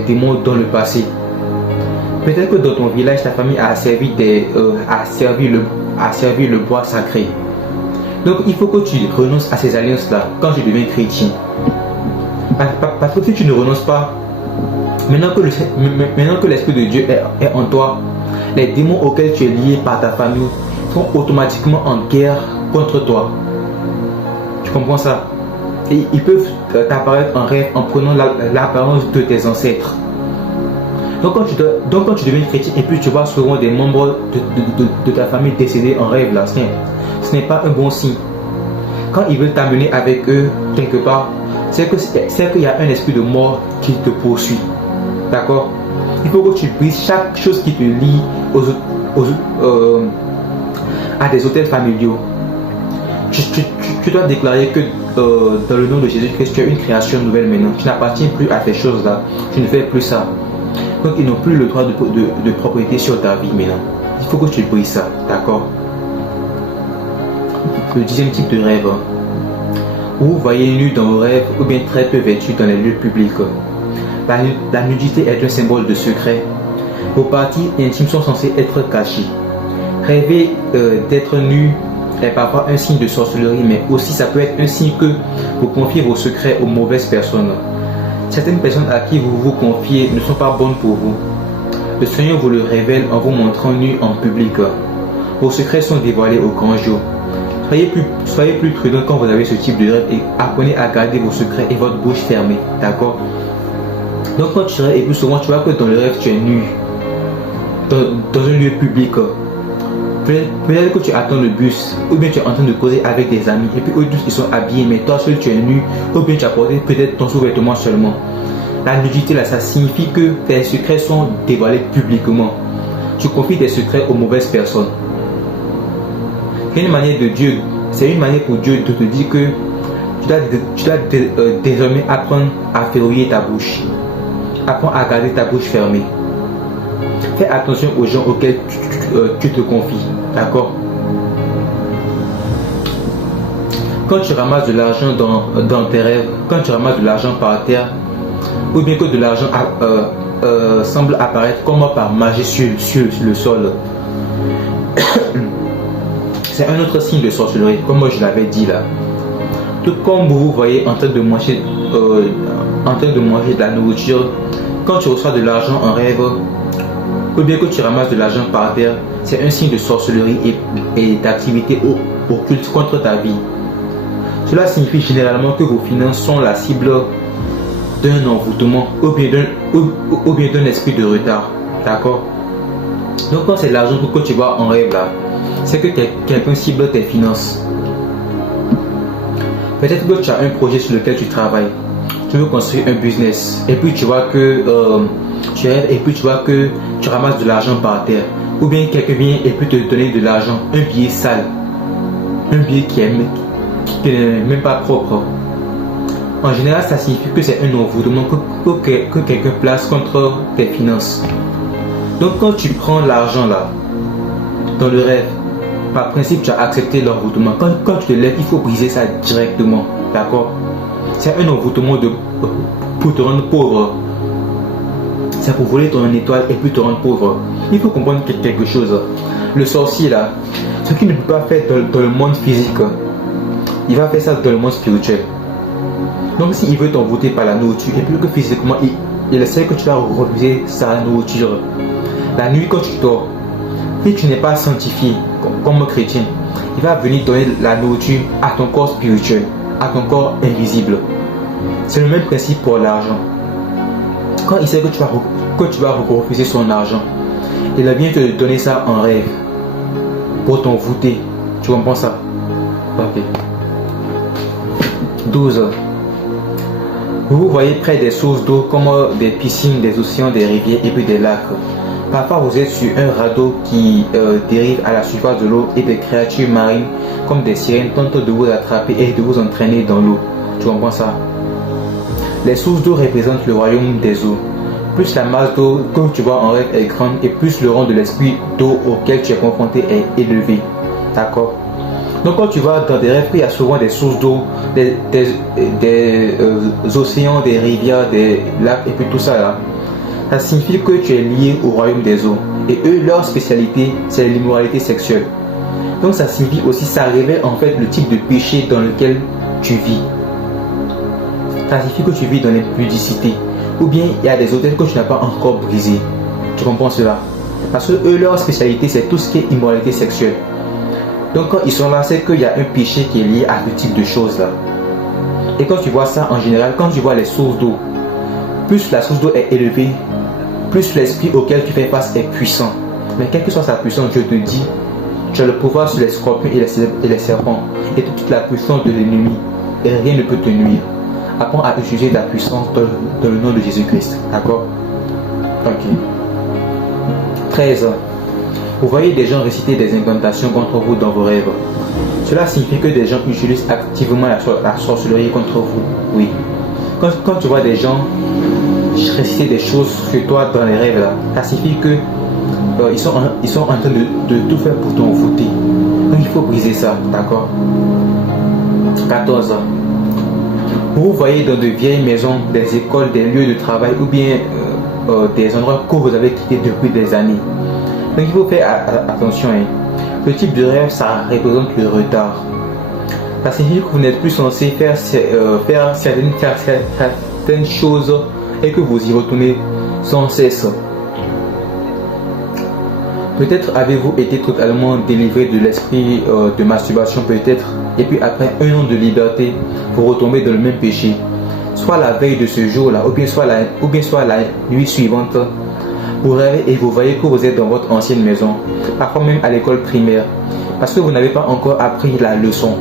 démons dans le passé. Peut-être que dans ton village, ta famille a servi le bois sacré. Donc il faut que tu renonces à ces alliances-là quand tu deviens chrétien. Parce que si tu ne renonces pas, maintenant que l'Esprit de Dieu est en toi, les démons auxquels tu es lié par ta famille sont automatiquement en guerre contre toi. Tu comprends ça? Et ils peuvent t'apparaître en rêve en prenant l'apparence de tes ancêtres. Donc quand tu deviens chrétien et puis tu vois souvent des membres de ta famille décédés en rêve là, ce n'est pas un bon signe. Quand ils veulent t'amener avec eux quelque part, c'est qu'il y a un esprit de mort qui te poursuit. D'accord? Il faut que tu brises chaque chose qui te lie à des hôtels familiaux. Tu dois déclarer que dans le nom de Jésus-Christ, tu es une création nouvelle maintenant. Tu n'appartiens plus à ces choses-là. Tu ne fais plus ça. Donc ils n'ont plus le droit de propriété sur ta vie maintenant. Il faut que tu brises ça. D'accord? Le 10e type de rêve. Vous vous voyez nu dans vos rêves ou bien très peu vêtu dans les lieux publics. La nudité est un symbole de secret. Vos parties intimes sont censées être cachées. Rêver d'être nu est parfois un signe de sorcellerie, mais aussi ça peut être un signe que vous confiez vos secrets aux mauvaises personnes. Certaines personnes à qui vous vous confiez ne sont pas bonnes pour vous. Le Seigneur vous le révèle en vous montrant nu en public. Vos secrets sont dévoilés au grand jour. Soyez plus prudent quand vous avez ce type de rêve et apprenez à garder vos secrets et votre bouche fermée. D'accord? Donc quand tu rêves, et plus souvent tu vois que dans le rêve tu es nu dans un lieu public. Peut-être que tu attends le bus ou bien tu es en train de causer avec des amis et puis eux tous ils sont habillés mais toi seul tu es nu ou bien tu as porté peut-être ton sous-vêtement seulement. La nudité là, ça signifie que tes secrets sont dévoilés publiquement. Tu confies tes secrets aux mauvaises personnes. C'est une manière de Dieu, c'est une manière pour Dieu de te dire que tu dois désormais apprendre à verrouiller ta bouche. Apprends à garder ta bouche fermée. Fais attention aux gens auxquels tu te confies. D'accord? Quand tu ramasses de l'argent dans tes rêves, quand tu ramasses de l'argent par terre, ou bien que de l'argent semble apparaître comme par magie sur le sol, c'est un autre signe de sorcellerie, comme moi je l'avais dit là. Tout comme vous vous voyez en train de manger de la nourriture, quand tu reçois de l'argent en rêve, ou bien que tu ramasses de l'argent par terre, c'est un signe de sorcellerie et d'activité occulte contre ta vie. Cela signifie généralement que vos finances sont la cible d'un envoûtement ou bien d'un esprit de retard. D'accord? Donc quand c'est l'argent que tu vois en rêve là, c'est que quelqu'un cible tes finances. Peut-être que tu as un projet sur lequel tu travailles. Tu veux construire un business et puis tu vois que tu rêves et puis tu vois que tu ramasses de l'argent par terre. Ou bien quelqu'un vient et peut te donner de l'argent, un billet sale, un billet qui n'est même pas propre. En général, ça signifie que c'est un envoûtement que quelqu'un place contre tes finances. Donc quand tu prends l'argent là, dans le rêve, par principe tu as accepté l'envoûtement. Quand tu te lèves, il faut briser ça directement. D'accord? C'est un envoûtement pour te rendre pauvre. C'est pour voler ton étoile et puis te rendre pauvre. Il faut comprendre quelque chose. Le sorcier là, ce qu'il ne peut pas faire dans le monde physique, il va faire ça dans le monde spirituel. Donc s'il veut t'envoûter par la nourriture et puis que physiquement il sait que tu vas refuser sa nourriture, la nuit quand tu dors, si tu n'es pas sanctifié comme chrétien, il va venir donner la nourriture à ton corps spirituel, à ton corps invisible. C'est le même principe pour l'argent. Quand il sait que tu vas refuser son argent, il vient te donner ça en rêve pour t'envoûter. Tu comprends ça? Ok. 12. Vous vous voyez près des sources d'eau comme des piscines, des océans, des rivières et puis des lacs. Parfois vous êtes sur un radeau qui dérive à la surface de l'eau et des créatures marines comme des sirènes tentent de vous attraper et de vous entraîner dans l'eau. Tu comprends ça? Les sources d'eau représentent le royaume des eaux. Plus la masse d'eau que tu vois en rêve est grande et plus le rang de l'esprit d'eau auquel tu es confronté est élevé. D'accord? Donc quand tu vas dans des rêves, il y a souvent des sources d'eau, des océans, des rivières, des lacs et puis tout ça là. Ça signifie que tu es lié au royaume des eaux. Et eux, leur spécialité, c'est l'immoralité sexuelle. Donc ça signifie aussi, ça révèle en fait le type de péché dans lequel tu vis. Ça signifie que tu vis dans l'impudicité. Ou bien il y a des hôtels que tu n'as pas encore brisés. Tu comprends cela? Parce que eux, leur spécialité, c'est tout ce qui est immoralité sexuelle. Donc quand ils sont là, c'est qu'il y a un péché qui est lié à ce type de choses là. Et quand tu vois ça en général, quand tu vois les sources d'eau, plus la source d'eau est élevée, plus l'esprit auquel tu fais face est puissant. Mais quelle que soit sa puissance, je te dis, tu as le pouvoir sur les scorpions et les serpents et toute la puissance de l'ennemi. Et rien ne peut te nuire. Apprends à utiliser ta puissance dans le nom de Jésus-Christ. D'accord? Ok. 13. Vous voyez des gens réciter des incantations contre vous dans vos rêves. Cela signifie que des gens utilisent activement la sorcellerie contre vous. Oui. Quand tu vois des gens réciter des choses sur toi dans les rêves, là, ça signifie que ils sont en train de tout faire pour t'envoûter. Donc il faut briser ça. D'accord? 14. Vous voyez dans de vieilles maisons, des écoles, des lieux de travail ou bien des endroits que vous avez quittés depuis des années. Donc il faut faire attention. Ce type de rêve, ça représente le retard. Ça signifie que vous n'êtes plus censé faire certaines choses et que vous y retournez sans cesse. Peut-être avez-vous été totalement délivré de l'esprit de masturbation peut-être, et puis après un an de liberté, vous retombez dans le même péché. Soit la veille de ce jour-là, ou bien soit la nuit suivante, vous rêvez et vous voyez que vous êtes dans votre ancienne maison, parfois même à l'école primaire, parce que vous n'avez pas encore appris la leçon.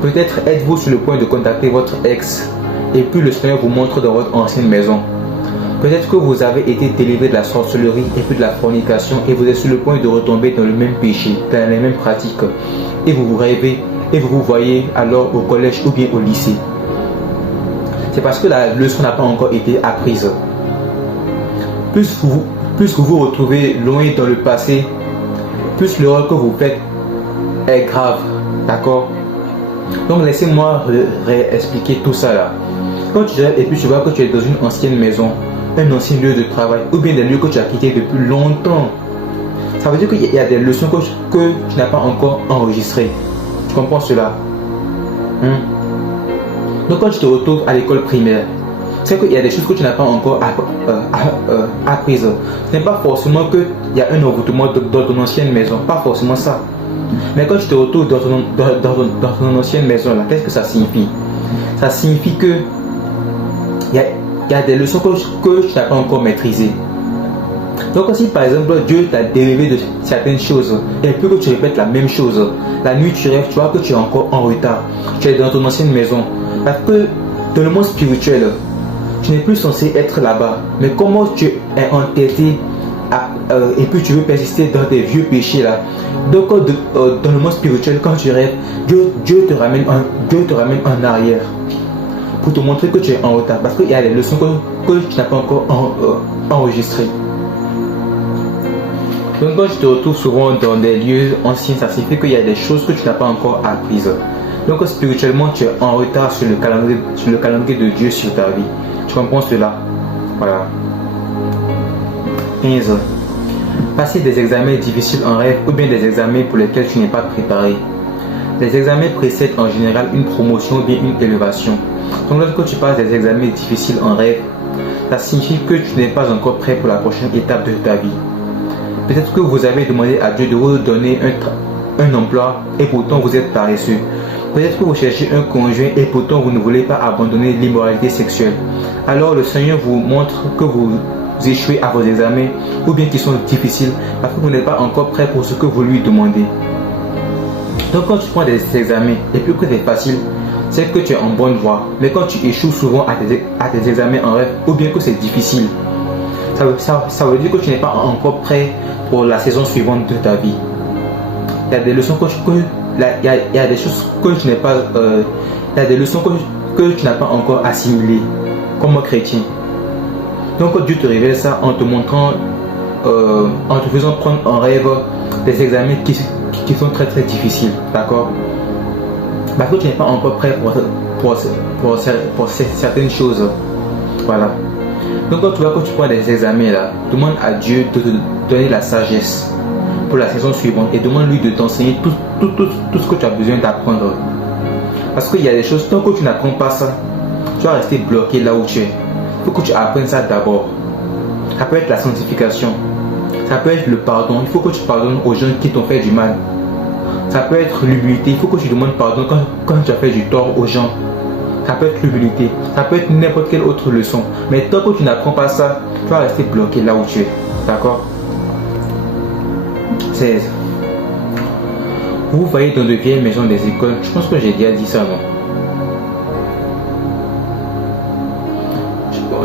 Peut-être êtes-vous sur le point de contacter votre ex, et puis le Seigneur vous montre dans votre ancienne maison. Peut-être que vous avez été délivré de la sorcellerie et puis de la fornication et vous êtes sur le point de retomber dans le même péché, dans les mêmes pratiques. Et vous vous rêvez et vous vous voyez alors au collège ou bien au lycée. C'est parce que la leçon n'a pas encore été apprise. Plus vous vous retrouvez loin dans le passé, plus l'erreur que vous faites est grave. D'accord? Donc laissez-moi réexpliquer tout ça là. Quand tu rêves et puis tu vois que tu es dans une ancienne maison, un ancien lieu de travail ou bien des lieux que tu as quittés depuis longtemps, ça veut dire qu'il y a des leçons que tu n'as pas encore enregistrées. Tu comprends cela? Donc quand tu te retrouves à l'école primaire, c'est qu'il y a des choses que tu n'as pas encore apprises. Ce n'est pas forcément qu'il y a un envoûtement dans ton ancienne maison, pas forcément ça. Mais quand tu te retrouves dans ton ancienne maison, là, qu'est-ce que ça signifie? Ça signifie que il y a des leçons que tu n'as pas encore maîtrisées. Donc si par exemple Dieu t'a dérivé de certaines choses et puis que tu répètes la même chose, la nuit tu rêves, tu vois que tu es encore en retard, tu es dans ton ancienne maison. Parce que dans le monde spirituel, tu n'es plus censé être là-bas. Mais comment tu es entêté et puis tu veux persister dans tes vieux péchés là. Donc dans le monde spirituel, quand tu rêves, Dieu te ramène en arrière pour te montrer que tu es en retard, parce qu'il y a des leçons que tu n'as pas encore enregistrées. Donc quand tu te retrouves souvent dans des lieux anciens, ça signifie qu'il y a des choses que tu n'as pas encore apprises. Donc spirituellement, tu es en retard sur le calendrier de Dieu sur ta vie. Tu comprends cela? Voilà. 15. Passer des examens difficiles en rêve ou bien des examens pour lesquels tu n'es pas préparé. Les examens précèdent en général une promotion ou bien une élévation. Donc lorsque tu passes des examens difficiles en rêve, ça signifie que tu n'es pas encore prêt pour la prochaine étape de ta vie. Peut-être que vous avez demandé à Dieu de vous donner un emploi et pourtant vous êtes paresseux. Peut-être que vous cherchez un conjoint et pourtant vous ne voulez pas abandonner l'immoralité sexuelle. Alors le Seigneur vous montre que vous échouez à vos examens ou bien qu'ils sont difficiles parce que vous n'êtes pas encore prêt pour ce que vous lui demandez. Donc quand tu prends des examens et puis que c'est facile, c'est que tu es en bonne voie. Mais quand tu échoues souvent à tes examens en rêve ou bien que c'est difficile, ça veut dire que tu n'es pas encore prêt pour la saison suivante de ta vie. Il y a des leçons il y a des choses que tu n'es pas, il y a des leçons que tu n'as pas encore assimilées comme chrétien. Donc Dieu te révèle ça en te montrant, en te faisant prendre en rêve des examens qui sont très très difficiles, d'accord? Parce que tu n'es pas encore prêt pour certaines choses, voilà. Donc quand tu vois que tu prends des examens là, demande à Dieu de te donner la sagesse pour la saison suivante et demande-lui de t'enseigner tout ce que tu as besoin d'apprendre. Parce qu'il y a des choses, tant que tu n'apprends pas ça, tu vas rester bloqué là où tu es. Il faut que tu apprennes ça d'abord. Ça peut être la sanctification, ça peut être le pardon. Il faut que tu pardonnes aux gens qui t'ont fait du mal. Ça peut être l'humilité, il faut que tu demandes pardon quand tu as fait du tort aux gens. Ça peut être l'humilité, ça peut être n'importe quelle autre leçon. Mais tant que tu n'apprends pas ça, tu vas rester bloqué là où tu es. D'accord? 16. Vous voyez dans de vieilles maisons des écoles, je pense que j'ai déjà dit ça, non?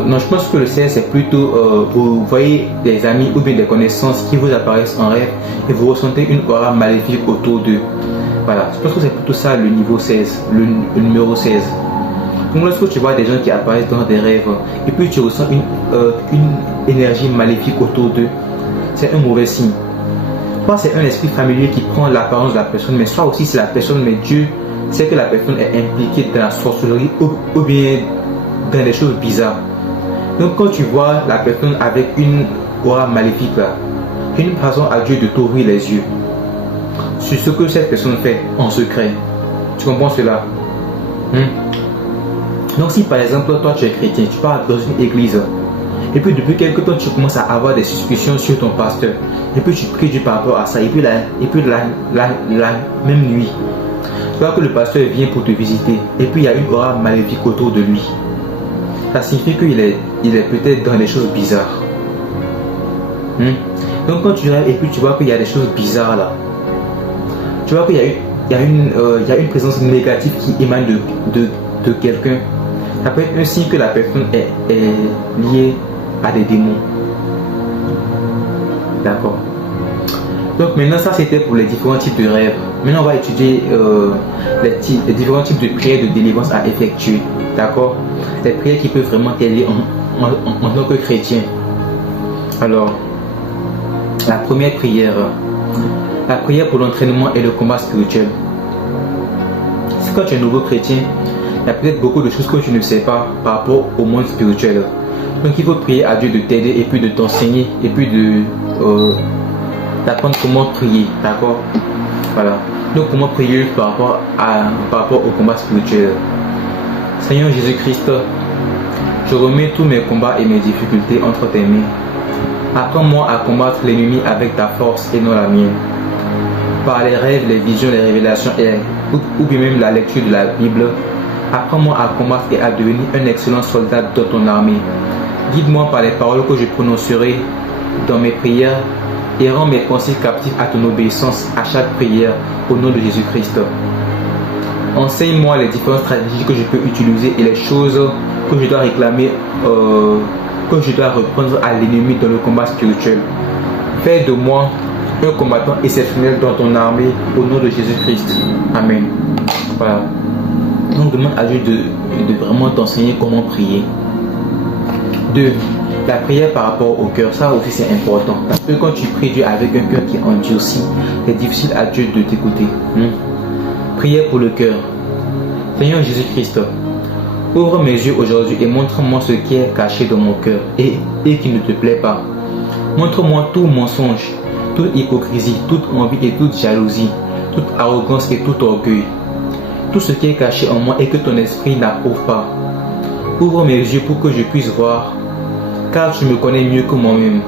Non, je pense que le 16 c'est plutôt vous voyez des amis ou bien des connaissances qui vous apparaissent en rêve et vous ressentez une aura maléfique autour d'eux. Voilà, je pense que c'est plutôt ça le niveau 16, le numéro 16. Donc lorsque tu vois des gens qui apparaissent dans des rêves et puis tu ressens une énergie maléfique autour d'eux, c'est un mauvais signe. Soit c'est un esprit familier qui prend l'apparence de la personne, mais soit aussi c'est la personne, mais Dieu c'est que la personne est impliquée dans la sorcellerie ou bien dans des choses bizarres. Donc quand tu vois la personne avec une aura maléfique là, une façon à Dieu de t'ouvrir les yeux sur ce que cette personne fait en secret. Tu comprends cela? Donc si par exemple toi tu es chrétien, tu pars dans une église et puis depuis quelque temps tu commences à avoir des suspicions sur ton pasteur et puis tu pries Dieu par rapport à ça et puis la même nuit tu vois que le pasteur vient pour te visiter et puis il y a une aura maléfique autour de lui, ça signifie qu'il est peut-être dans des choses bizarres. Donc quand tu rêves et puis tu vois qu'il y a des choses bizarres là, tu vois qu'il y a une présence négative qui émane de quelqu'un, ça peut être un signe que la personne est liée à des démons. D'accord. Donc maintenant ça c'était pour les différents types de rêves. Maintenant on va étudier les différents types de prières de délivrance à effectuer. D'accord. Les prières qui peuvent vraiment t'aider en tant que chrétien. Alors, la première prière. La prière pour l'entraînement et le combat spirituel. Si quand tu es nouveau chrétien, il y a peut-être beaucoup de choses que tu ne sais pas par rapport au monde spirituel. Donc il faut prier à Dieu de t'aider et puis de t'enseigner et puis d'apprendre comment prier. D'accord. Voilà. Donc comment prier par rapport au combat spirituel. Seigneur Jésus-Christ, je remets tous mes combats et mes difficultés entre tes mains. Apprends-moi à combattre l'ennemi avec ta force et non la mienne. Par les rêves, les visions, les révélations ou bien même la lecture de la Bible, apprends-moi à combattre et à devenir un excellent soldat dans ton armée. Guide-moi par les paroles que je prononcerai dans mes prières et rends mes pensées captives à ton obéissance à chaque prière au nom de Jésus-Christ. Enseigne-moi les différentes stratégies que je peux utiliser et les choses que je dois réclamer, que je dois reprendre à l'ennemi dans le combat spirituel. Fais de moi un combattant exceptionnel dans ton armée au nom de Jésus-Christ. Amen. Voilà. Donc demande à Dieu de vraiment t'enseigner comment prier. 2. La prière par rapport au cœur, ça aussi c'est important. Parce que quand tu pries Dieu avec un cœur qui est endurci, c'est difficile à Dieu de t'écouter. Prière pour le cœur. Seigneur Jésus-Christ, ouvre mes yeux aujourd'hui et montre-moi ce qui est caché dans mon cœur et qui ne te plaît pas. Montre-moi tout mensonge, toute hypocrisie, toute envie et toute jalousie, toute arrogance et tout orgueil. Tout ce qui est caché en moi et que ton esprit n'approuve pas. Ouvre mes yeux pour que je puisse voir, car tu me connais mieux que moi-même.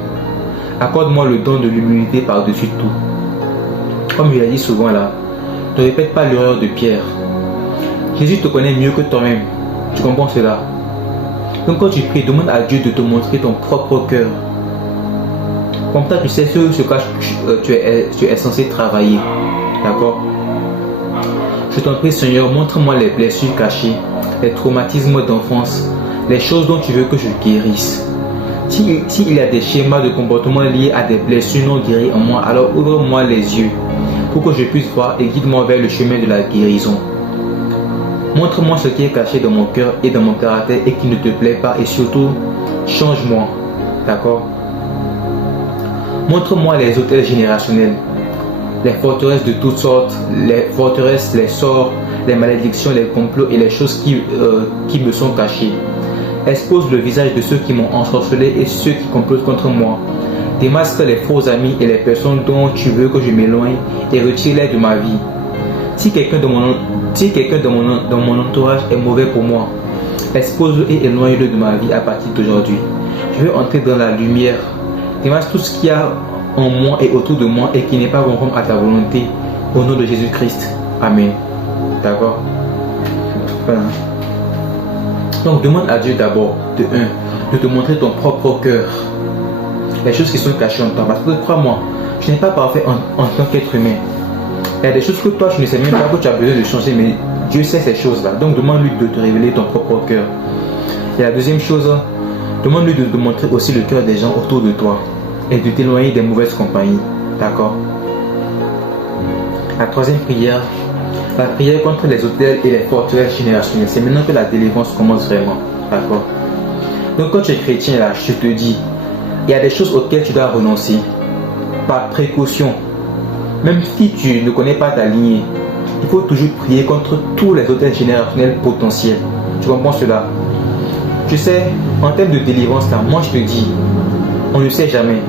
Accorde-moi le don de l'humilité par-dessus tout. Comme je l'ai dit souvent là, ne répète pas l'erreur de Pierre. Jésus te connaît mieux que toi-même. Tu comprends cela? Donc quand tu pries, demande à Dieu de te montrer ton propre cœur. Comme ça, tu sais ce que tu es censé travailler. D'accord? Je t'en prie, Seigneur, montre-moi les blessures cachées, les traumatismes d'enfance, les choses dont tu veux que je guérisse. S'il y a des schémas de comportement liés à des blessures non guéries en moi, alors ouvre-moi les yeux pour que je puisse voir et guide-moi vers le chemin de la guérison. Montre-moi ce qui est caché dans mon cœur et dans mon caractère et qui ne te plaît pas et surtout, change-moi. D'accord? Montre-moi les autels générationnels, les forteresses de toutes sortes, les forteresses, les sorts, les malédictions, les complots et les choses qui me sont cachées. Expose le visage de ceux qui m'ont ensorcelé et ceux qui complotent contre moi. Démasque les faux amis et les personnes dont tu veux que je m'éloigne et retire-les de ma vie. Si quelqu'un dans mon entourage est mauvais pour moi, expose-le et éloigne-le de ma vie à partir d'aujourd'hui. Je veux entrer dans la lumière. Démasque tout ce qu'il y a en moi et autour de moi et qui n'est pas conforme à ta volonté au nom de Jésus-Christ. Amen. D'accord? Voilà. Donc demande à Dieu d'abord, de te montrer ton propre cœur, les choses qui sont cachées en toi. Parce que crois-moi, je n'ai pas parfait en tant qu'être humain. Il y a des choses que toi tu ne sais même pas que tu as besoin de changer, mais Dieu sait ces choses-là. Donc demande-lui de te révéler ton propre cœur. Et la deuxième chose, demande-lui de te montrer aussi le cœur des gens autour de toi et de t'éloigner des mauvaises compagnies. D'accord? La troisième prière, la prière contre les autels et les forteresses générationnelles. C'est maintenant que la délivrance commence vraiment. D'accord? Donc quand tu es chrétien là, je te dis, il y a des choses auxquelles tu dois renoncer par précaution. Même si tu ne connais pas ta lignée, Il faut toujours prier contre tous les autels générationnels potentiels. Tu comprends cela? Tu sais, en termes de délivrance, là, moi je te dis, on ne sait jamais.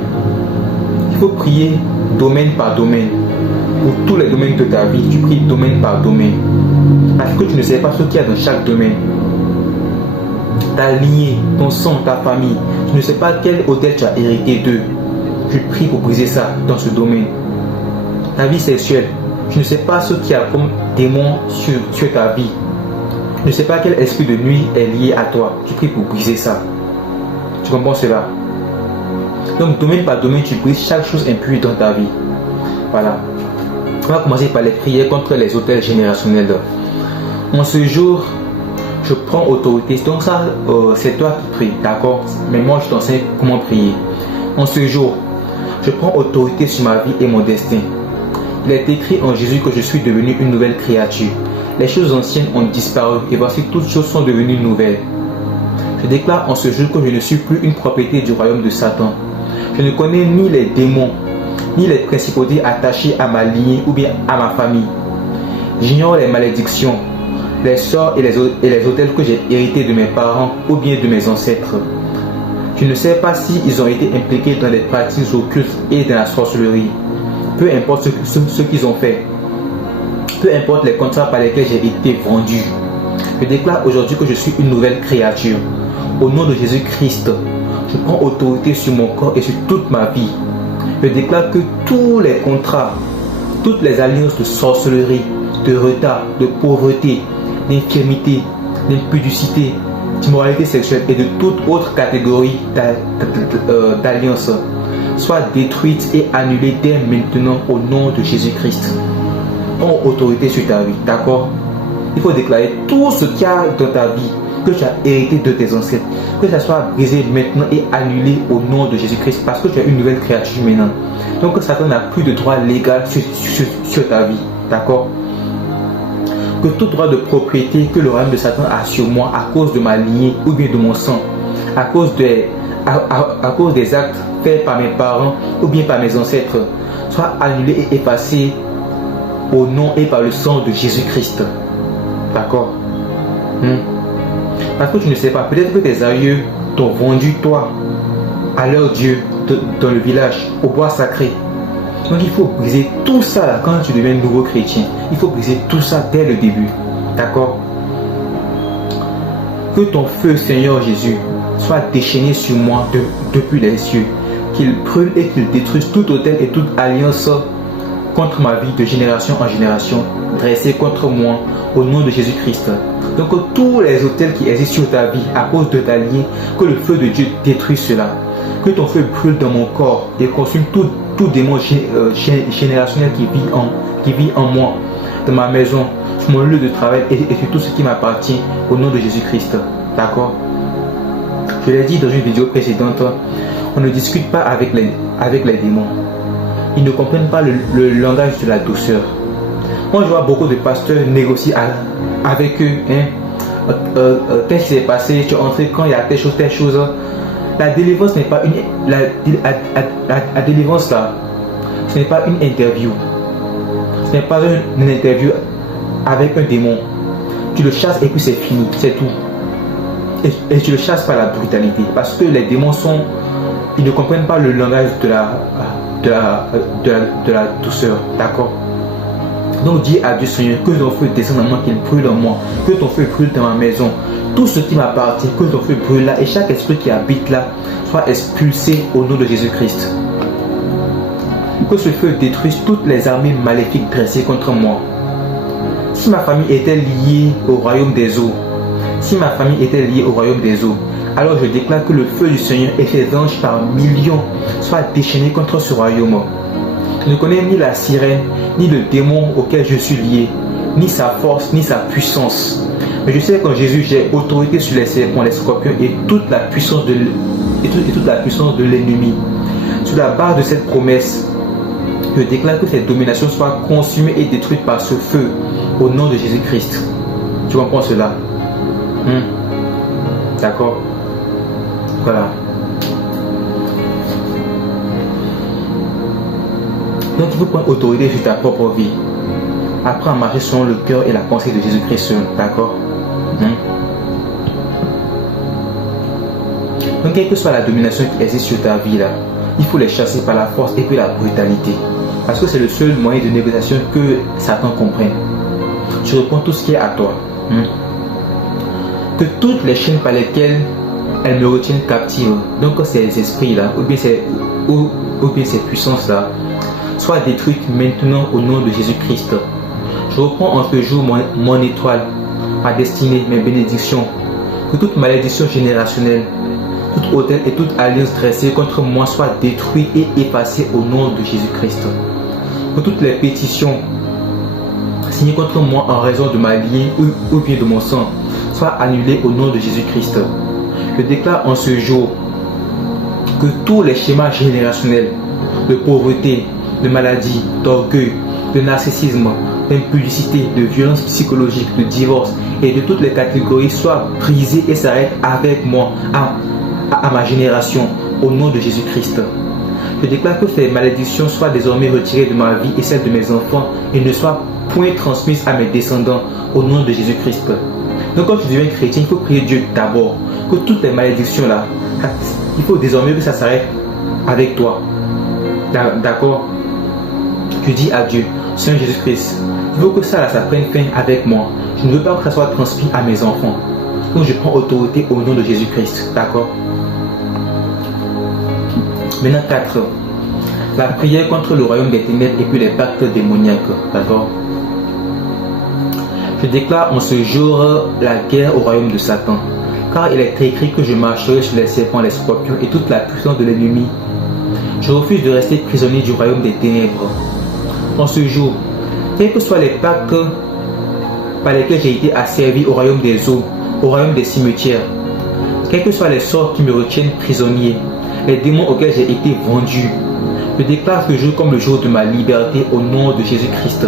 Il faut prier domaine par domaine. Pour tous les domaines de ta vie, tu pries domaine par domaine. Parce que tu ne sais pas ce qu'il y a dans chaque domaine. Ta lignée, ton sang, ta famille, tu ne sais pas quel autel tu as hérité d'eux. Tu pries pour briser ça dans ce domaine. Ta vie sexuelle, tu ne sais pas ce qu'il y a comme démon sur ta vie. Tu ne sais pas quel esprit de nuit est lié à toi. Tu pries pour briser ça. Tu comprends cela? Donc domaine par domaine, tu brises chaque chose impure dans ta vie. Voilà. On va commencer par les prières contre les autels générationnels. En ce jour, je prends autorité. Donc ça, c'est toi qui pries, d'accord? Mais moi, je t'enseigne comment prier. En ce jour, je prends autorité sur ma vie et mon destin. Il est écrit en Jésus que je suis devenu une nouvelle créature. Les choses anciennes ont disparu et voici toutes choses sont devenues nouvelles. Je déclare en ce jour que je ne suis plus une propriété du royaume de Satan. Je ne connais ni les démons, ni les principautés attachées à ma lignée ou bien à ma famille. J'ignore les malédictions, les sorts et les autels que j'ai hérités de mes parents ou bien de mes ancêtres. Je ne sais pas s'ils ont été impliqués dans les pratiques occultes et dans la sorcellerie. Peu importe ce qu'ils ont fait. Peu importe les contrats par lesquels j'ai été vendu. Je déclare aujourd'hui que je suis une nouvelle créature. Au nom de Jésus-Christ, je prends autorité sur mon corps et sur toute ma vie. Je déclare que tous les contrats, toutes les alliances de sorcellerie, de retard, de pauvreté, d'infirmité, d'impudicité, d'immoralité sexuelle et de toute autre catégorie d'alliance soient détruites et annulées dès maintenant au nom de Jésus-Christ. Prends autorité sur ta vie, d'accord? Il faut déclarer tout ce qu'il y a dans ta vie que tu as hérité de tes ancêtres, que ça soit brisé maintenant et annulé au nom de Jésus-Christ parce que tu es une nouvelle créature maintenant. Donc Satan n'a plus de droit légal sur ta vie, d'accord? Que tout droit de propriété que le royaume de Satan a sur moi à cause de ma lignée ou bien de mon sang, à cause des actes faits par mes parents ou bien par mes ancêtres, soit annulé et effacé au nom et par le sang de Jésus-Christ. D'accord? Parce que tu ne sais pas, peut-être que tes aïeux t'ont vendu toi à leur Dieu dans le village, au bois sacré. Donc il faut briser tout ça là, quand tu deviens nouveau chrétien. Il faut briser tout ça dès le début. D'accord? Que ton feu, Seigneur Jésus, soit déchaîné sur moi depuis les cieux. Qu'il brûle et qu'il détruise tout autel et toute alliance contre ma vie de génération en génération, dressée contre moi au nom de Jésus-Christ. Donc tous les autels qui existent sur ta vie à cause de ta lignée, que le feu de Dieu détruise cela. Que ton feu brûle dans mon corps et consume tout démon générationnel qui vit en moi, dans ma maison, sur mon lieu de travail et sur tout ce qui m'appartient au nom de Jésus-Christ. D'accord? Je l'ai dit dans une vidéo précédente, on ne discute pas avec les démons. Ils ne comprennent pas le langage de la douceur. Moi, je vois beaucoup de pasteurs négocier avec eux. Qu'est-ce qui s'est passé? Tu es entré quand il y a telle chose. La délivrance n'est pas la délivrance là. Ce n'est pas une interview. Ce n'est pas une interview avec un démon. Tu le chasses et puis c'est fini, c'est tout. Et tu le chasses par la brutalité. Parce que les démons ils ne comprennent pas le langage de la douceur. D'accord? Donc dis à Dieu, Seigneur, que ton feu descende en moi, qu'il brûle en moi, que ton feu brûle dans ma maison, tout ce qui m'appartient, que ton feu brûle là, et chaque esprit qui habite là soit expulsé au nom de Jésus-Christ. Que ce feu détruise toutes les armées maléfiques dressées contre moi. Si ma famille était liée au royaume des eaux, alors je déclare que le feu du Seigneur et ses anges par millions soient déchaînés contre ce royaume. Je ne connais ni la sirène, ni le démon auquel je suis lié, ni sa force, ni sa puissance. Mais je sais qu'en Jésus, j'ai autorité sur les serpents, les scorpions et toute la puissance de l'ennemi. Sur la base de cette promesse, je déclare que cette domination soit consumée et détruite par ce feu au nom de Jésus-Christ. Tu comprends cela? D'accord? Voilà. Donc il faut prendre autorité sur ta propre vie. Apprends à marcher selon le cœur et la pensée de Jésus-Christ, d'accord? Donc, quelle que soit la domination qui existe sur ta vie, là, il faut les chasser par la force et puis la brutalité. Parce que c'est le seul moyen de négociation que Satan comprenne. Tu reprends tout ce qui est à toi. Que toutes les chaînes par lesquelles elles me retiennent captive, donc ces esprits-là, ou bien ces puissances-là, soient détruites maintenant au nom de Jésus-Christ. Je reprends en ce jour mon étoile, ma destinée, mes bénédictions. Que toute malédiction générationnelle, toute autel et toute alliance dressée contre moi soit détruite et effacée au nom de Jésus-Christ. Que toutes les pétitions signées contre moi en raison de ma lignée ou bien de mon sang soient annulées au nom de Jésus-Christ. Je déclare en ce jour que tous les schémas générationnels de pauvreté, de maladie, d'orgueil, de narcissisme, d'impudicité, de violence psychologique, de divorce et de toutes les catégories soient brisés et s'arrêtent avec moi à ma génération au nom de Jésus-Christ. Je déclare que ces malédictions soient désormais retirées de ma vie et celle de mes enfants et ne soient point transmises à mes descendants au nom de Jésus-Christ. Donc quand tu deviens chrétien, il faut prier Dieu d'abord que toutes les malédictions là, il faut désormais que ça s'arrête avec toi. D'accord? Tu dis à Dieu, Seigneur Jésus-Christ, il faut que ça là, ça prenne fin avec moi. Je ne veux pas que ça soit transmis à mes enfants. Donc je prends autorité au nom de Jésus-Christ. D'accord? Maintenant 4. La prière contre le royaume des ténèbres et puis les pactes démoniaques. D'accord? Je déclare en ce jour la guerre au royaume de Satan. Car il est écrit que je marcherai sur les serpents, les scorpions et toute la puissance de l'ennemi. Je refuse de rester prisonnier du royaume des ténèbres. En ce jour, quels que soient les pactes par lesquels j'ai été asservi au royaume des eaux, au royaume des cimetières, quels que soient les sorts qui me retiennent prisonnier, les démons auxquels j'ai été vendu, je déclare ce jour comme le jour de ma liberté au nom de Jésus-Christ.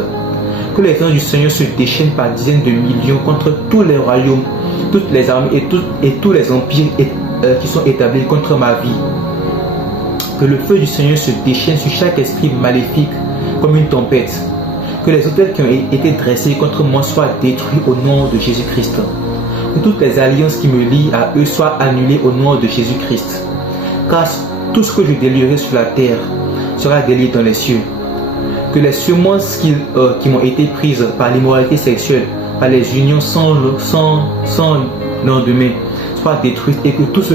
Que les anges du Seigneur se déchaînent par dizaines de millions contre tous les royaumes, toutes les armées et tous les empires qui sont établis contre ma vie. Que le feu du Seigneur se déchaîne sur chaque esprit maléfique comme une tempête. Que les autels qui ont été dressés contre moi soient détruits au nom de Jésus-Christ. Que toutes les alliances qui me lient à eux soient annulées au nom de Jésus-Christ. Car tout ce que je délierai sur la terre sera délié dans les cieux. Que les semences qui m'ont été prises par l'immoralité sexuelle, par les unions sans lendemain, soient détruites et que tout ce...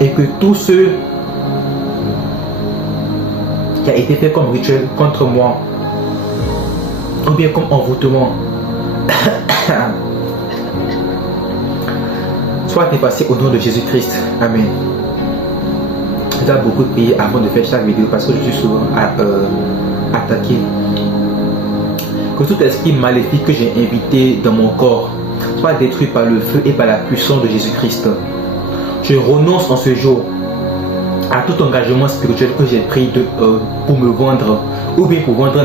Et que tout ce qui a été fait comme rituel contre moi, ou bien comme envoûtement, soit effacé au nom de Jésus-Christ. Amen. Je dois beaucoup prier avant de faire chaque vidéo parce que je suis souvent attaqué. Que tout esprit maléfique que j'ai invité dans mon corps soit détruit par le feu et par la puissance de Jésus-Christ. Je renonce en ce jour à tout engagement spirituel que j'ai pris pour me vendre ou bien pour vendre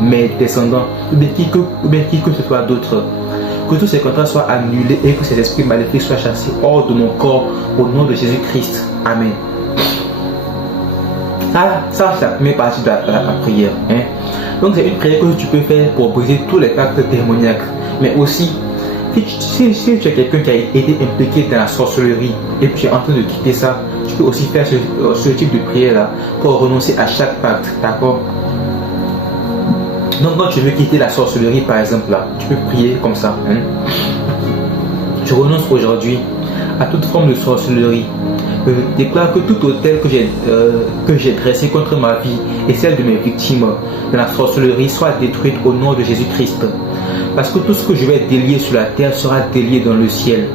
mes descendants ou bien qui que ce soit d'autre. Que tous ces contrats soient annulés et que ces esprits maléfiques soient chassés hors de mon corps au nom de Jésus-Christ. Amen. Ça c'est la première partie de la prière. Donc c'est une prière que tu peux faire pour briser tous les pactes démoniaques. Mais aussi, si tu es quelqu'un qui a été impliqué dans la sorcellerie et puis tu es en train de quitter ça, tu peux aussi faire ce type de prière là pour renoncer à chaque pacte. D'accord? Donc quand tu veux quitter la sorcellerie par exemple là, tu peux prier comme ça. Je renonce aujourd'hui à toute forme de sorcellerie. Je déclare que tout autel que j'ai dressé contre ma vie et celle de mes victimes de la sorcellerie soit détruite au nom de Jésus-Christ. Parce que tout ce que je vais délier sur la terre sera délié dans le ciel.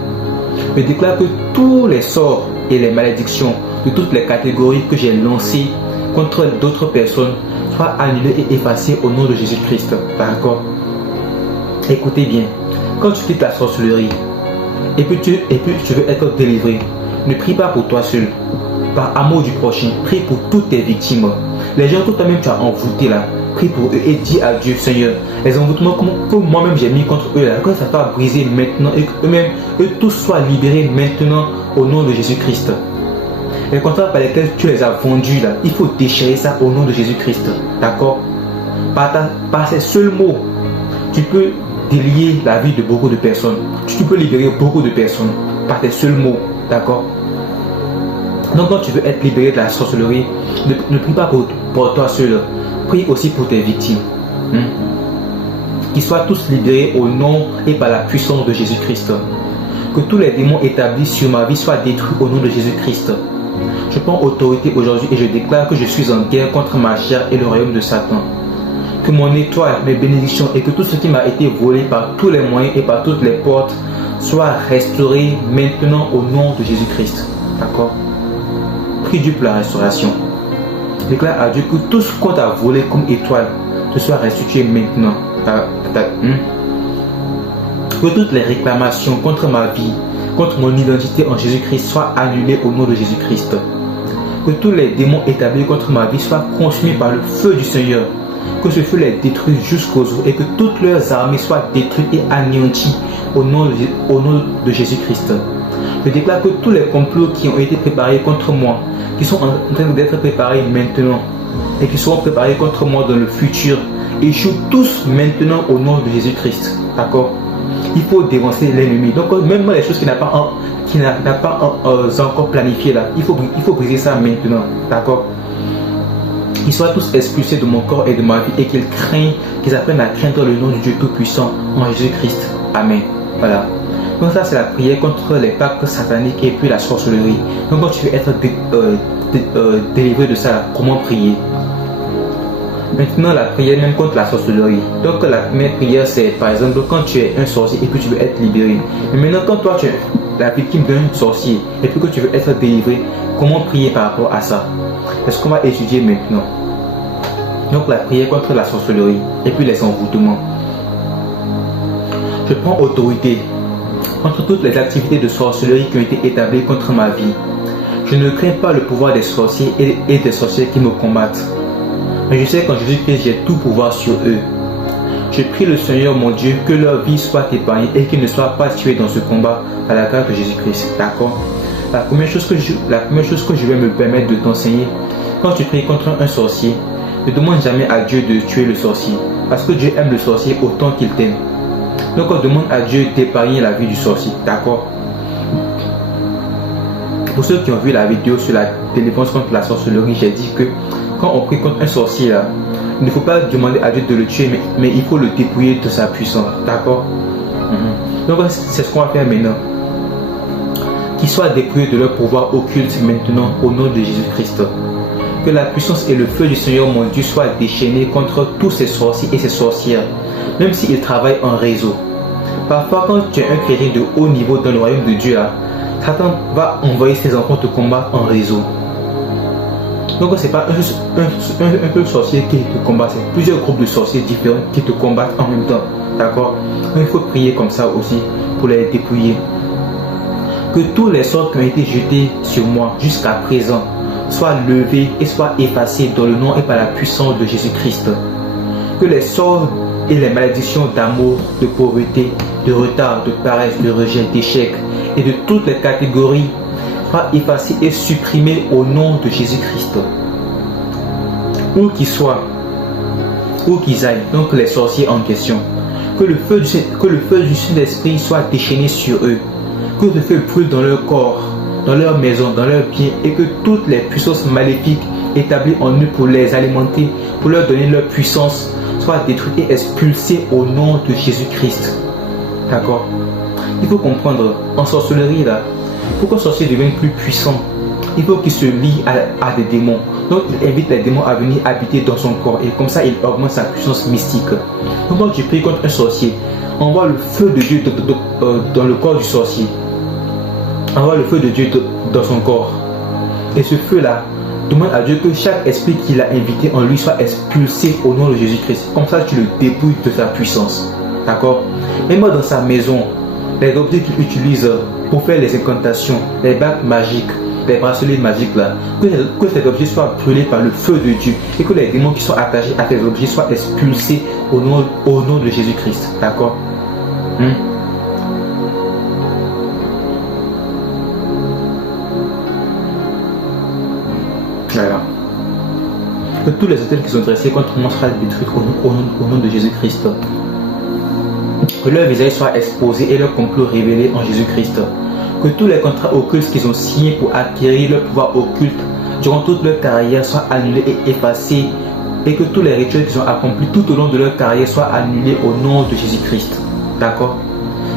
Je déclare que tous les sorts et les malédictions de toutes les catégories que j'ai lancées contre d'autres personnes soient annulés et effacés au nom de Jésus-Christ. D'accord? Écoutez bien, quand tu quittes la sorcellerie et puis tu veux être délivré, ne prie pas pour toi seul. Par amour du prochain, prie pour toutes tes victimes. Les gens que toi-même tu as envoûtés là, prie pour eux et dis à Dieu, Seigneur, les envoûtements que moi-même j'ai mis contre eux là, que ça soit brisé maintenant et qu'eux-mêmes, eux tous soient libérés maintenant au nom de Jésus-Christ. Les contrats par lesquels tu les as vendus là, il faut déchirer ça au nom de Jésus-Christ. D'accord? Par ces seuls mots, tu peux délier la vie de beaucoup de personnes. Tu peux libérer beaucoup de personnes par tes seuls mots. D'accord? Donc quand tu veux être libéré de la sorcellerie, ne prie pas pour toi seul. Prie aussi pour tes victimes. Qu'ils soient tous libérés au nom et par la puissance de Jésus-Christ. Que tous les démons établis sur ma vie soient détruits au nom de Jésus-Christ. Je prends autorité aujourd'hui et je déclare que je suis en guerre contre ma chair et le royaume de Satan. Que mon étoile, mes bénédictions et que tout ce qui m'a été volé par tous les moyens et par toutes les portes soit restauré maintenant au nom de Jésus-Christ. D'accord? Prie Dieu pour la restauration. Déclare à Dieu que tout ce qu'on t'a volé comme étoile te soit restitué maintenant. Que toutes les réclamations contre ma vie, contre mon identité en Jésus-Christ soient annulées au nom de Jésus-Christ. Que tous les démons établis contre ma vie soient consumés par le feu du Seigneur. Que ce feu les détruise jusqu'aux os et que toutes leurs armées soient détruites et anéanties au nom de Jésus-Christ. Je déclare que tous les complots qui ont été préparés contre moi, qui sont en train d'être préparés maintenant et qui seront préparés contre moi dans le futur, échouent tous maintenant au nom de Jésus-Christ. D'accord? Il faut dévancer l'ennemi. Donc même les choses qu'il n'a pas encore planifiées là, il faut briser ça maintenant. D'accord? Qu'ils soient tous expulsés de mon corps et de ma vie et qu'ils apprennent à craindre le nom du Dieu Tout-Puissant en Jésus-Christ. Amen. Voilà. Donc ça c'est la prière contre les pactes sataniques et puis la sorcellerie. Donc quand tu veux être délivré de ça, comment prier? Maintenant la prière même contre la sorcellerie. Donc la première prière c'est par exemple quand tu es un sorcier et puis tu veux être libéré. Mais maintenant quand toi tu es la victime d'un sorcier et puis que tu veux être délivré, comment prier par rapport à ça? C'est ce qu'on va étudier maintenant. Donc la prière contre la sorcellerie et puis les envoûtements. Je prends autorité contre toutes les activités de sorcellerie qui ont été établies contre ma vie. Je ne crains pas le pouvoir des sorciers et des sorciers qui me combattent. Mais je sais qu'en Jésus-Christ, j'ai tout pouvoir sur eux. Je prie le Seigneur mon Dieu que leur vie soit épargnée et qu'ils ne soient pas tués dans ce combat à la grâce de Jésus-Christ. D'accord? La première chose que je vais me permettre de t'enseigner, quand tu pries contre un sorcier, ne demande jamais à Dieu de tuer le sorcier. Parce que Dieu aime le sorcier autant qu'il t'aime. Donc on demande à Dieu d'épargner la vie du sorcier. D'accord? Pour ceux qui ont vu la vidéo sur la délivrance contre la sorcellerie, j'ai dit que quand on prie contre un sorcier là, il ne faut pas demander à Dieu de le tuer, mais il faut le dépouiller de sa puissance. D'accord? Donc c'est ce qu'on va faire maintenant. Qu'ils soient dépouillés de leur pouvoir occulte maintenant au nom de Jésus-Christ. Que la puissance et le feu du Seigneur mon Dieu soient déchaînés contre tous ces sorciers et ces sorcières, même s'ils travaillent en réseau. Parfois quand tu es un chrétien de haut niveau dans le royaume de Dieu là, Satan va envoyer ses enfants te combattre en réseau. Donc ce n'est pas un seul sorcier qui te combat, c'est plusieurs groupes de sorciers différents qui te combattent en même temps. D'accord? Il faut prier comme ça aussi pour les dépouiller. Que tous les sorts qui ont été jetés sur moi jusqu'à présent soient levés et soient effacés dans le nom et par la puissance de Jésus-Christ. Que les sorts et les malédictions d'amour, de pauvreté, de retard, de paresse, de rejet, d'échec et de toutes les catégories soient effacés et supprimés au nom de Jésus-Christ. Où qu'ils soient, où qu'ils aillent, donc les sorciers en question, que le feu du Saint-Esprit soit déchaîné sur eux, que le feu brûle dans leur corps, dans leur maison, dans leurs biens, et que toutes les puissances maléfiques établies en eux pour les alimenter, pour leur donner leur puissance, soient détruites et expulsées au nom de Jésus-Christ. D'accord? Il faut comprendre, en sorcellerie là, pour qu'un sorcier devienne plus puissant, il faut qu'il se lie à des démons. Donc il invite les démons à venir habiter dans son corps et comme ça il augmente sa puissance mystique. Donc quand tu pries contre un sorcier, envoie le feu de Dieu dans le corps du sorcier. Envoie le feu de Dieu dans son corps. Et ce feu-là, demande à Dieu que chaque esprit qu'il a invité en lui soit expulsé au nom de Jésus-Christ. Comme ça tu le dépouilles de sa puissance. D'accord? Même dans sa maison, les objets qu'il utilise pour faire les incantations, les bagues magiques, les bracelets magiques là, que ces objets soient brûlés par le feu de Dieu et que les démons qui sont attachés à ces objets soient expulsés au nom de Jésus-Christ. D'accord? Voilà. Que tous les hôtels qui sont dressés contre moi soient détruits au nom de Jésus-Christ. Que leur visage soit exposé et leur complot révélé en Jésus-Christ. Que tous les contrats occultes qu'ils ont signés pour acquérir leur pouvoir occulte durant toute leur carrière soient annulés et effacés. Et que tous les rituels qu'ils ont accomplis tout au long de leur carrière soient annulés au nom de Jésus-Christ. D'accord?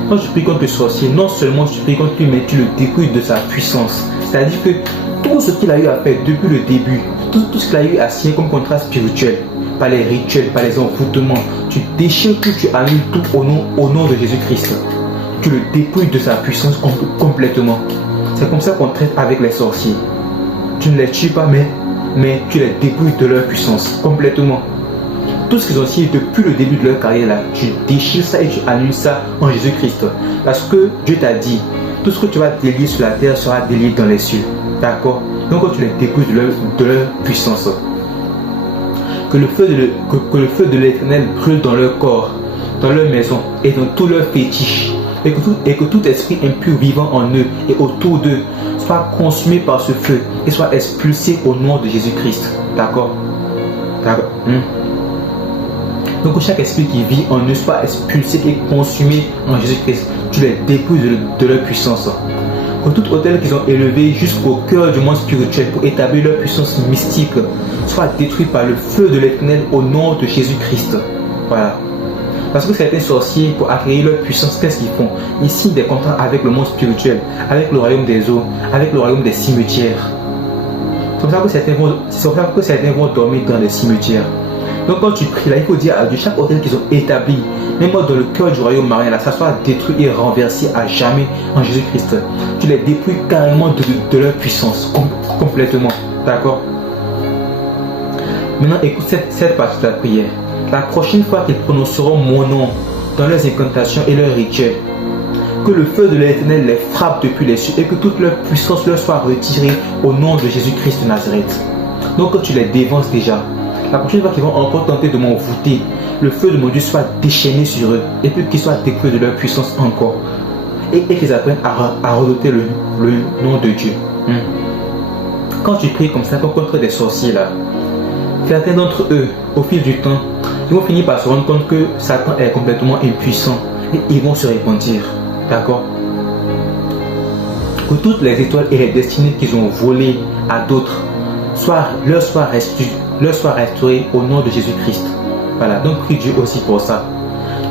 Quand je prie contre le sorcier, non seulement je prie contre lui, mais tu le dépouilles de sa puissance. C'est-à-dire que tout ce qu'il a eu à faire depuis le début, tout ce qu'il a eu à signer comme contrat spirituel, par les rituels, par les envoûtements, tu déchires tout, tu annules tout au nom de Jésus-Christ. Tu le dépouilles de sa puissance complètement. C'est comme ça qu'on traite avec les sorciers. Tu ne les tues pas, mais tu les dépouilles de leur puissance complètement. Tout ce qu'ils ont signé depuis le début de leur carrière là, tu déchires ça et tu annules ça en Jésus-Christ. Parce que Dieu t'a dit, tout ce que tu vas délier sur la terre sera délié dans les cieux. D'accord? Donc quand tu les dépouilles de leur puissance. Que le feu de l'Éternel brûle dans leur corps, dans leur maison et dans tous leurs fétiches. Et que tout esprit impur vivant en eux et autour d'eux soit consumé par ce feu et soit expulsé au nom de Jésus-Christ. D'accord? D'accord. Donc chaque esprit qui vit en eux soit expulsé et consumé en Jésus-Christ. Tu les dépouilles de leur puissance. Que tout autel qu'ils ont élevé jusqu'au cœur du monde spirituel pour établir leur puissance mystique soit détruit par le feu de l'Éternel au nom de Jésus-Christ. Voilà. Parce que certains sorciers, pour acquérir leur puissance, qu'est-ce qu'ils font? Ils signent des contrats avec le monde spirituel, avec le royaume des eaux, avec le royaume des cimetières. C'est pour ça que certains vont dormir dans les cimetières. Donc quand tu pries là, il faut dire à Dieu, chaque hôtel qu'ils ont établi, même dans le cœur du royaume marin, là, ça soit détruit et renversé à jamais en Jésus-Christ. Tu les dépouilles carrément de leur puissance, complètement. D'accord? Maintenant, écoute cette partie de la prière. La prochaine fois qu'ils prononceront mon nom dans leurs incantations et leurs rituels, que le feu de l'Éternel les frappe depuis les cieux et que toute leur puissance leur soit retirée au nom de Jésus-Christ de Nazareth. Donc quand tu les dévances déjà, la prochaine fois qu'ils vont encore tenter de m'envoûter, le feu de mon Dieu soit déchaîné sur eux et puis qu'ils soient dépouillés de leur puissance encore. Et qu'ils apprennent à redouter le nom de Dieu. Quand tu pries comme ça contre des sorciers là, certains d'entre eux, au fil du temps, ils vont finir par se rendre compte que Satan est complètement impuissant et ils vont se repentir. D'accord? Que toutes les étoiles et les destinées qu'ils ont volées à d'autres leur soient restaurées au nom de Jésus-Christ. Voilà, donc prie Dieu aussi pour ça.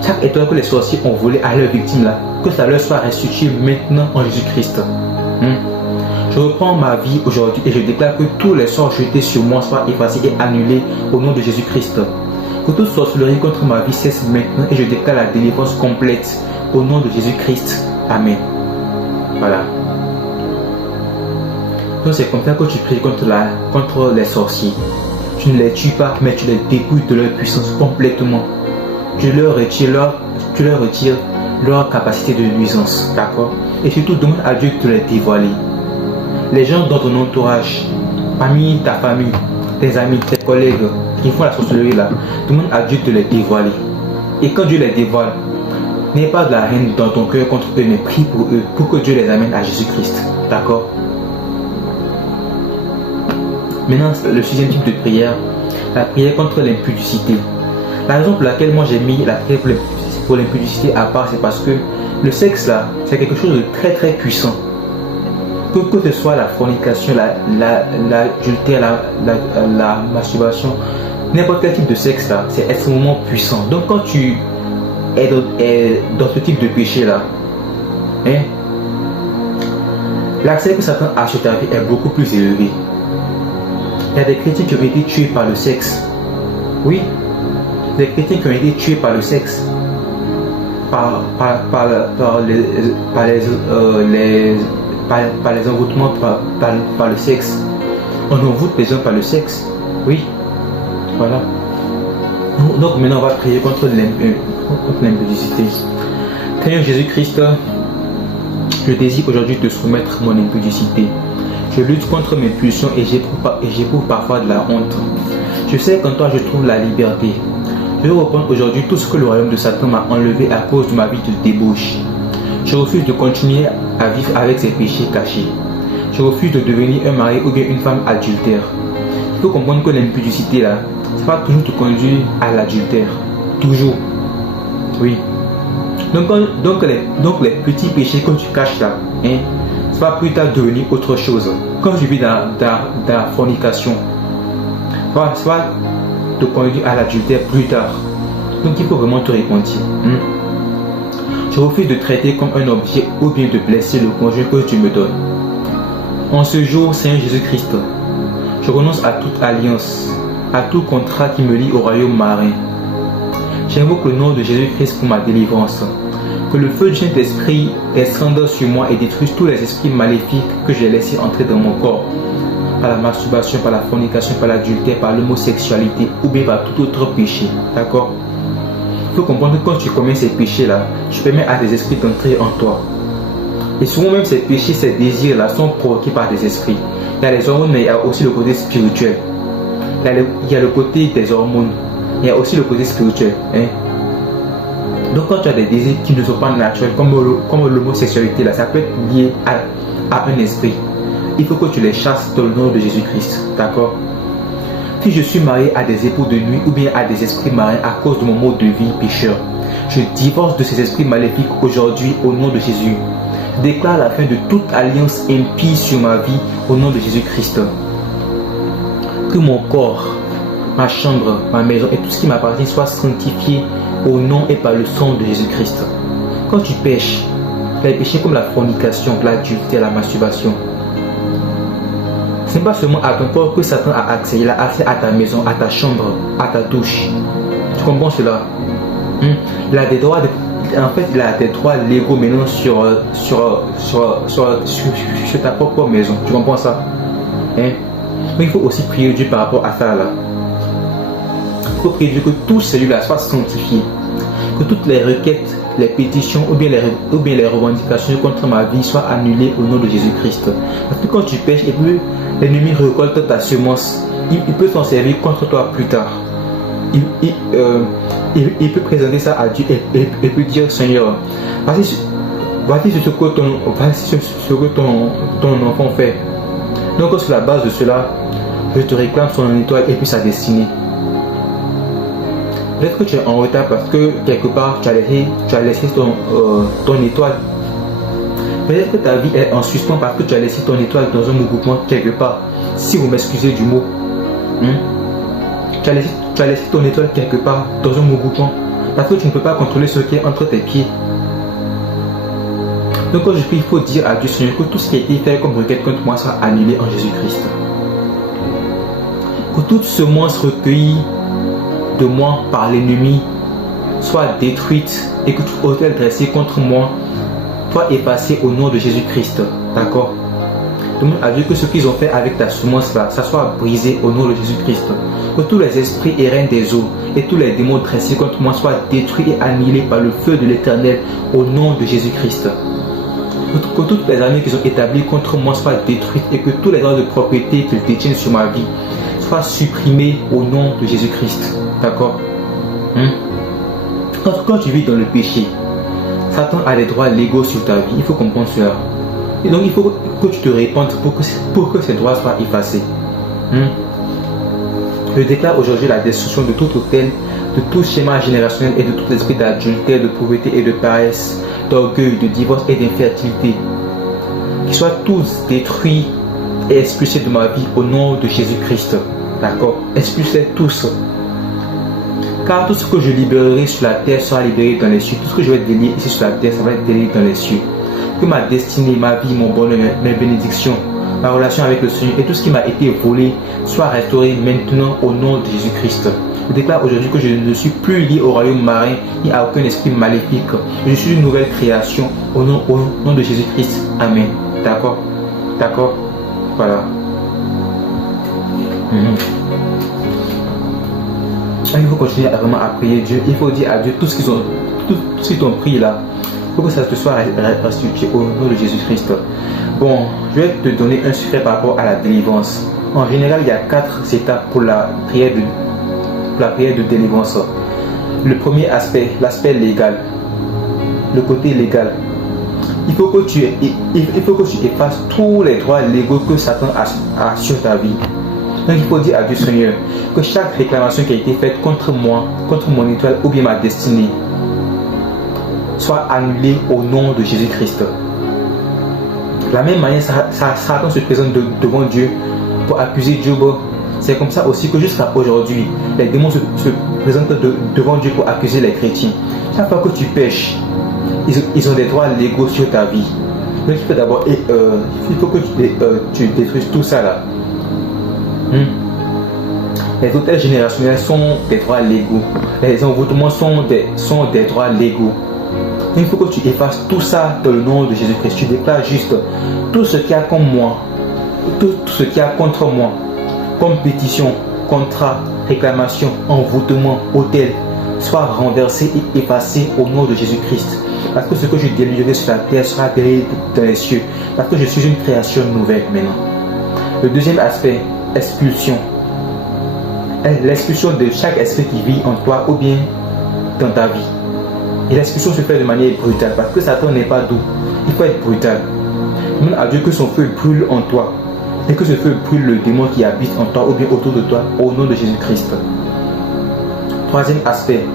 Chaque étoile que les sorciers ont volée à leurs victimes là, que ça leur soit restitué maintenant en Jésus-Christ. Je reprends ma vie aujourd'hui et je déclare que tous les sorts jetés sur moi soient effacés et annulés au nom de Jésus-Christ. Que toute sorcellerie contre ma vie cesse maintenant et je déclare la délivrance complète au nom de Jésus-Christ. Amen. Voilà. Donc c'est comme ça que tu pries contre les sorciers. Tu ne les tues pas, mais tu les dépouilles de leur puissance complètement. Tu leur retires leur capacité de nuisance. D'accord? Et surtout demande à Dieu de te les dévoiler. Les gens dans ton entourage, parmi ta famille, tes amis, tes collègues qui font la sorcellerie là, demande à Dieu de les dévoiler. Et quand Dieu les dévoile, n'aie pas de la haine dans ton cœur contre eux, mais prie pour eux, pour que Dieu les amène à Jésus-Christ. D'accord? Maintenant, le sixième type de prière, la prière contre l'impudicité. La raison pour laquelle moi j'ai mis la prière pour l'impudicité à part, c'est parce que le sexe là, c'est quelque chose de très très puissant. Que ce soit la fornication, l'adultère, la masturbation, n'importe quel type de sexe là, c'est extrêmement puissant. Donc quand tu es dans ce type de péché là, l'accès que Satan a sur ta vie est beaucoup plus élevé. Il y a des chrétiens qui ont été tués par le sexe. Oui, des chrétiens qui ont été tués par le sexe. Par les envoûtements par le sexe. On envoûte les gens par le sexe. Oui. Voilà. Donc maintenant on va prier contre l'impudicité. Seigneur Jésus-Christ, je désire aujourd'hui te soumettre mon impudicité. Je lutte contre mes pulsions et j'éprouve parfois de la honte. Je sais qu'en toi je trouve la liberté. Je veux reprendre aujourd'hui tout ce que le royaume de Satan m'a enlevé à cause de ma vie de débauche. Je refuse de continuer à vivre avec ces péchés cachés. Je refuse de devenir un mari ou bien une femme adultère. Il faut comprendre que l'impudicité là, ça va toujours te conduire à l'adultère. Toujours. Oui. Donc les petits péchés que tu caches là, ça va plus tard devenir autre chose. Quand tu vis dans la fornication, ça va te conduire à l'adultère plus tard. Donc il faut vraiment te repentir. Je refuse de traiter comme un objet ou bien de blesser le conjoint que tu me donnes. En ce jour, Seigneur Jésus-Christ, je renonce à toute alliance, à tout contrat qui me lie au royaume marin. J'invoque le nom de Jésus-Christ pour ma délivrance. Que le feu du Saint-Esprit descende sur moi et détruise tous les esprits maléfiques que j'ai laissés entrer dans mon corps. Par la masturbation, par la fornication, par l'adultère, par l'homosexualité ou bien par tout autre péché. D'accord? Il faut comprendre que quand tu commets ces péchés-là, tu permets à des esprits d'entrer en toi. Et souvent même ces péchés, ces désirs-là sont provoqués par des esprits. Il y a les hormones, mais il y a aussi le côté spirituel. Il y a le côté des hormones. Il y a aussi le côté spirituel. Donc quand tu as des désirs qui ne sont pas naturels, comme l'homosexualité, là, ça peut être lié à un esprit. Il faut que tu les chasses dans le nom de Jésus-Christ. D'accord? Si je suis marié à des époux de nuit ou bien à des esprits marins à cause de mon mode de vie pécheur, je divorce de ces esprits maléfiques aujourd'hui au nom de Jésus. Je déclare la fin de toute alliance impie sur ma vie au nom de Jésus-Christ. Que mon corps, ma chambre, ma maison et tout ce qui m'appartient soit sanctifié au nom et par le sang de Jésus-Christ. Quand tu pêches, les péchés comme la fornication, l'adultère, la masturbation, ce n'est pas seulement à ton corps que Satan a accès. Il a accès à ta maison, à ta chambre, à ta douche. Tu comprends cela? Il a des droits il a des droits légaux maintenant sur ta propre maison. Tu comprends ça? Mais il faut aussi prier Dieu par rapport à ça là. Il faut prier Dieu que tout celui-là soit sanctifié. Que toutes les requêtes, les pétitions ou bien les revendications contre ma vie soient annulées au nom de Jésus-Christ. Parce que quand tu pêches, et puis l'ennemi récolte ta semence, il peut s'en servir contre toi plus tard. Il peut présenter ça à Dieu et peut dire: Seigneur, voici ce que ton enfant fait. Donc sur la base de cela, je te réclame son étoile et puis sa destinée. Peut-être que tu es en retard parce que quelque part tu as laissé ton étoile. Peut-être que ta vie est en suspens parce que tu as laissé ton étoile dans un mouvement quelque part. Si vous m'excusez du mot. Tu as laissé ton étoile quelque part dans un mouvement parce que tu ne peux pas contrôler ce qui est entre tes pieds. Donc quand je prie, il faut dire à Dieu: Seigneur, que tout ce qui a été fait comme requête contre moi soit annulé en Jésus-Christ. Que toute semence recueillie de moi par l'ennemi soit détruite et que toute autel dressé contre moi soit effacé au nom de Jésus-Christ. D'accord? Demande à Dieu que ce qu'ils ont fait avec ta semence là, ça soit brisé au nom de Jésus-Christ. Que tous les esprits errants des eaux et tous les démons dressés contre moi soient détruits et annihilés par le feu de l'Éternel au nom de Jésus-Christ. Que toutes les armées qui sont établies contre moi soient détruites et que tous les droits de propriété qu'ils détiennent sur ma vie soient supprimés au nom de Jésus-Christ. D'accord? Quand tu vis dans le péché, Satan a des droits légaux sur ta vie. Il faut comprendre cela. Et donc il faut que tu te répandes pour que ces droits soient effacés. Je déclare aujourd'hui la destruction de tout autel, de tout schéma générationnel et de tout esprit d'adultère, de pauvreté et de paresse, d'orgueil, de divorce et d'infertilité. Qu'ils soient tous détruits et expulsés de ma vie au nom de Jésus-Christ. D'accord? Expulsez tous. Car tout ce que je libérerai sur la terre sera libéré dans les cieux. Tout ce que je vais délier ici sur la terre, ça va être délié dans les cieux. Que ma destinée, ma vie, mon bonheur, mes bénédictions, ma relation avec le Seigneur et tout ce qui m'a été volé soit restauré maintenant au nom de Jésus-Christ. Je déclare aujourd'hui que je ne suis plus lié au royaume marin ni à aucun esprit maléfique. Je suis une nouvelle création au nom de Jésus-Christ. Amen. D'accord? D'accord? Voilà. Il faut continuer vraiment à prier Dieu. Il faut dire à Dieu tout ce qu'ils t'ont pris là. Pour que ça te soit restitué au nom de Jésus-Christ. Bon, je vais te donner un secret par rapport à la délivrance. En général, il y a 4 étapes pour la prière de délivrance. Le premier aspect, l'aspect légal, le côté légal. Il faut que tu effaces tous les droits légaux que Satan a sur ta vie. Donc il faut dire à Dieu Seigneur que chaque réclamation qui a été faite contre moi, contre mon étoile ou bien ma destinée, soit annulée au nom de Jésus-Christ. De la même manière, Satan se présente devant Dieu pour accuser Job. C'est comme ça aussi que jusqu'à aujourd'hui, les démons se présentent devant Dieu pour accuser les chrétiens. Chaque fois que tu pêches, ils ont des droits légaux sur ta vie. Donc il faut d'abord, il faut que tu détruises tout ça là. Les hôtels générationnels sont des droits légaux. Les envoûtements sont des droits légaux. Il faut que tu effaces tout ça dans le nom de Jésus-Christ. Tu déclares juste tout ce qu'il y a comme moi, tout ce qu'il y a contre moi, comme pétition, contrat, réclamation, envoûtement, hôtel, soit renversé et effacé au nom de Jésus-Christ. Parce que ce que je délivrerai sur la terre sera délivré dans les cieux. Parce que je suis une création nouvelle maintenant. Le deuxième aspect, expulsion. L'expulsion de chaque esprit qui vit en toi ou bien dans ta vie. Et l'expulsion se fait de manière brutale parce que Satan n'est pas doux. Il faut être brutal. Demande à Dieu que son feu brûle en toi et que ce feu brûle le démon qui habite en toi ou bien autour de toi au nom de Jésus-Christ. Troisième aspect,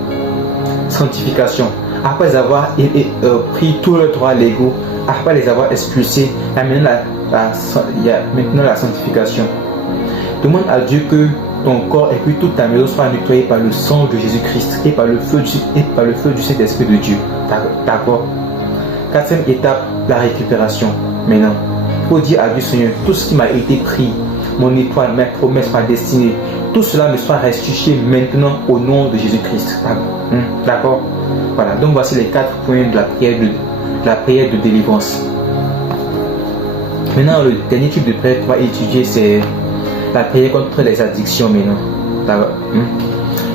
sanctification. Après avoir pris tous leurs droits légaux, après les avoir expulsés, il y a maintenant la sanctification. Demande à Dieu que ton corps et puis toute ta maison soit nettoyée par le sang de Jésus-Christ et par le feu du Saint-Esprit de Dieu. D'accord. Quatrième étape, la récupération. Maintenant, il faut dire à Dieu Seigneur, tout ce qui m'a été pris, mon étoile, mes promesses, ma destinée, tout cela me soit restitué maintenant au nom de Jésus-Christ. D'accord. Voilà, donc voici les 4 points de la prière de délivrance. Maintenant, le dernier type de prière qu'on va étudier, c'est la prière contre les addictions maintenant.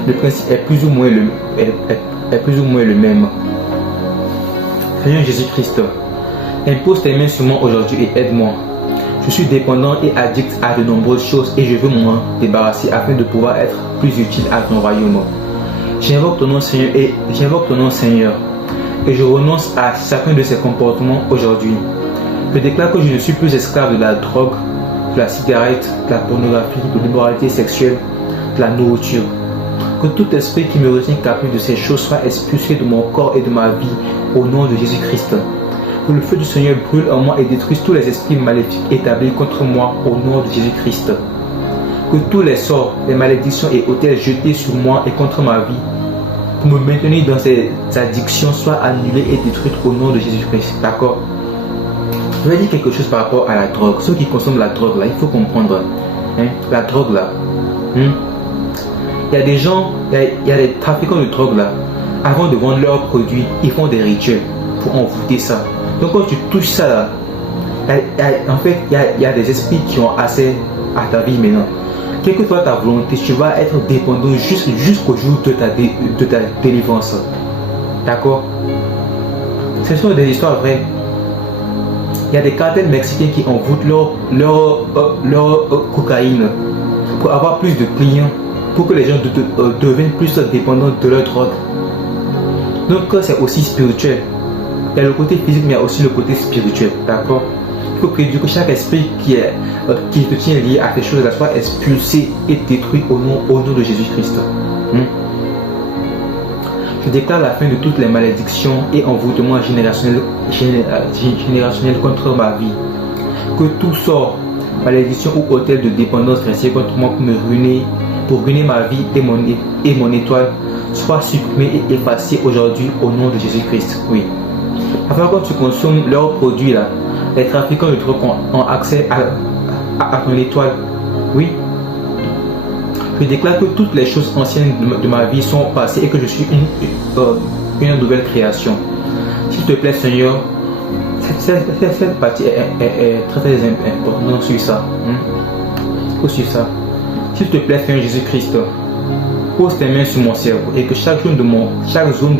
Le principe est plus ou moins le même. Seigneur Jésus-Christ, impose tes mains sur moi aujourd'hui et aide-moi. Je suis dépendant et addict à de nombreuses choses et je veux m'en débarrasser afin de pouvoir être plus utile à ton royaume. J'invoque ton nom Seigneur et je renonce à chacun de ces comportements aujourd'hui. Je déclare que je ne suis plus esclave de la drogue, de la cigarette, de la pornographie, de l'immoralité sexuelle, de la nourriture. Que tout esprit qui me retient capable de ces choses soit expulsé de mon corps et de ma vie au nom de Jésus-Christ. Que le feu du Seigneur brûle en moi et détruise tous les esprits maléfiques établis contre moi au nom de Jésus-Christ. Que tous les sorts, les malédictions et hôtels jetés sur moi et contre ma vie pour me maintenir dans ces addictions soient annulés et détruits au nom de Jésus-Christ. D'accord? Je vais dire quelque chose par rapport à la drogue. Ceux qui consomment la drogue là, il faut comprendre. La drogue là. Il y a des gens, il y a des trafiquants de drogue là. Avant de vendre leurs produits, ils font des rituels pour envoûter ça. Donc quand tu touches ça là, en fait, il y a des esprits qui ont accès à ta vie maintenant. Quelle que soit ta volonté, tu vas être dépendant jusqu'au jour de ta délivrance. D'accord? Ce sont des histoires vraies. Il y a des cartels mexicains qui envoûtent leur cocaïne pour avoir plus de clients, pour que les gens deviennent plus dépendants de leur drogue. Donc c'est aussi spirituel. Il y a le côté physique, mais il y a aussi le côté spirituel. D'accord? Il faut prédire que chaque esprit qui te tient lié à ces choses-là soit expulsé et détruit au nom de Jésus-Christ. Je déclare la fin de toutes les malédictions et envoûtements générationnels contre ma vie. Que tout sort, malédiction ou hôtel de dépendance dressé contre moi pour ruiner ma vie et mon étoile, soit supprimé et effacé aujourd'hui au nom de Jésus-Christ. Oui. Afin quand tu consommes leurs produits là, les trafiquants de drogue ont accès à ton étoile. Oui. Je déclare que toutes les choses anciennes de ma vie sont passées et que je suis une nouvelle création. S'il te plaît Seigneur, cette partie est très importante sur ça. Sur ça. S'il te plaît Seigneur Jésus-Christ, pose tes mains sur mon cerveau et que chaque zone de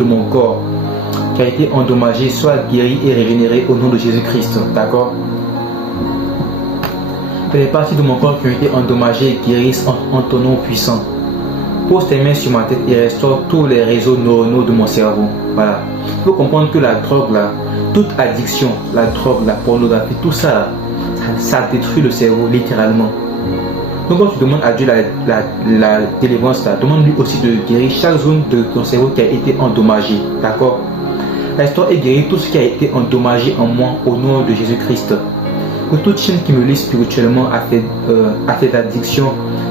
mon corps qui a été endommagée soit guérie et régénérée au nom de Jésus-Christ. D'accord? Que les parties de mon corps qui ont été endommagées guérissent en ton nom puissant. Pose tes mains sur ma tête et restaure tous les réseaux neuronaux de mon cerveau. Voilà. Il faut comprendre que la drogue là, toute addiction, la drogue, la pornographie, tout ça là, ça détruit le cerveau littéralement. Donc quand tu demandes à Dieu la délivrance là, demande-lui aussi de guérir chaque zone de ton cerveau qui a été endommagée. D'accord? Restaure et guéris tout ce qui a été endommagé en moi au nom de Jésus-Christ. Que toute chaîne qui me lie spirituellement à cette addiction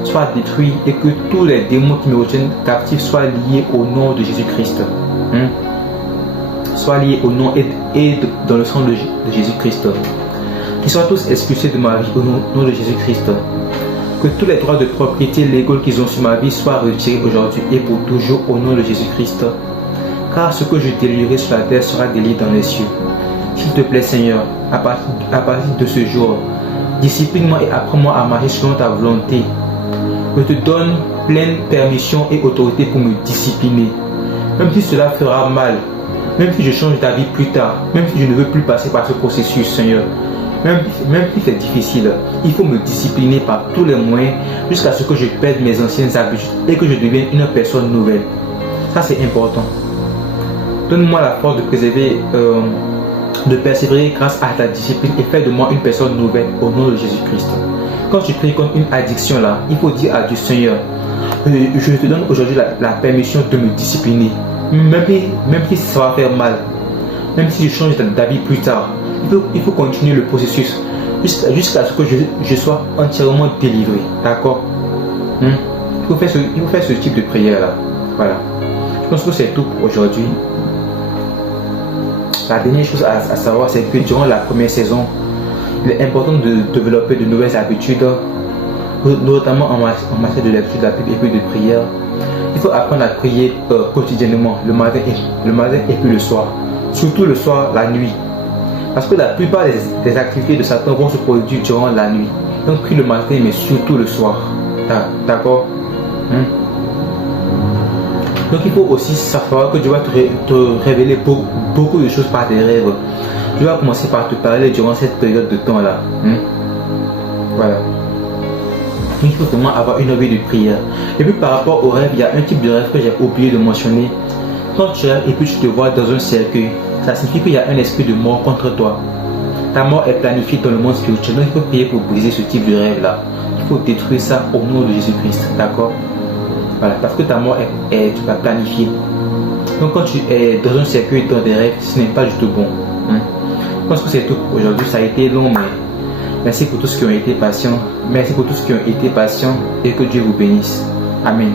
soit détruite et que tous les démons qui me retiennent captifs soient liés au nom de Jésus-Christ. Soient liés au nom et dans le sang de Jésus-Christ. Qu'ils soient tous expulsés de ma vie au nom de Jésus-Christ. Que tous les droits de propriété légaux qu'ils ont sur ma vie soient retirés aujourd'hui et pour toujours au nom de Jésus-Christ. Car ce que je délivrerai sur la terre sera délivré dans les cieux. S'il te plaît Seigneur, à partir de ce jour, discipline-moi et apprends-moi à marcher selon ta volonté. Je te donne pleine permission et autorité pour me discipliner. Même si cela fera mal, même si je change d'avis plus tard, même si je ne veux plus passer par ce processus Seigneur, même si c'est difficile, il faut me discipliner par tous les moyens jusqu'à ce que je perde mes anciennes habitudes et que je devienne une personne nouvelle. Ça c'est important. Donne-moi la force de persévérer grâce à ta discipline et fais de moi une personne nouvelle au nom de Jésus-Christ. Quand tu pries contre une addiction là, il faut dire à Dieu Seigneur, je te donne aujourd'hui la permission de me discipliner. Même si ça va faire mal, même si je change d'avis plus tard, il faut continuer le processus jusqu'à ce que je sois entièrement délivré. D'accord? Il faut faire ce type de prière là. Voilà. Je pense que c'est tout pour aujourd'hui. La dernière chose à savoir, c'est que durant la première saison, il est important de développer de nouvelles habitudes, notamment en matière de lecture de la Bible et puis de prière. Il faut apprendre à prier quotidiennement, le matin et puis le soir. Surtout le soir, la nuit. Parce que la plupart des activités de Satan vont se produire durant la nuit. Donc prie le matin, mais surtout le soir. D'accord? Donc il faut aussi savoir que Dieu va te révéler beaucoup de choses par tes rêves. Dieu va commencer par te parler durant cette période de temps là. Voilà. Il faut vraiment avoir une vie de prière. Et puis par rapport au rêve, il y a un type de rêve que j'ai oublié de mentionner. Quand tu rêves et puis tu te vois dans un cercueil, ça signifie qu'il y a un esprit de mort contre toi. Ta mort est planifiée dans le monde spirituel. Donc il faut prier pour briser ce type de rêve là. Il faut détruire ça au nom de Jésus-Christ. D'accord? Voilà, parce que ta mort est planifiée. Donc quand tu es dans un cercueil dans des rêves, ce n'est pas du tout bon. Je pense que c'est tout pour aujourd'hui. Ça a été long, mais merci pour tous qui ont été patients. Merci pour tous qui ont été patients et que Dieu vous bénisse. Amen.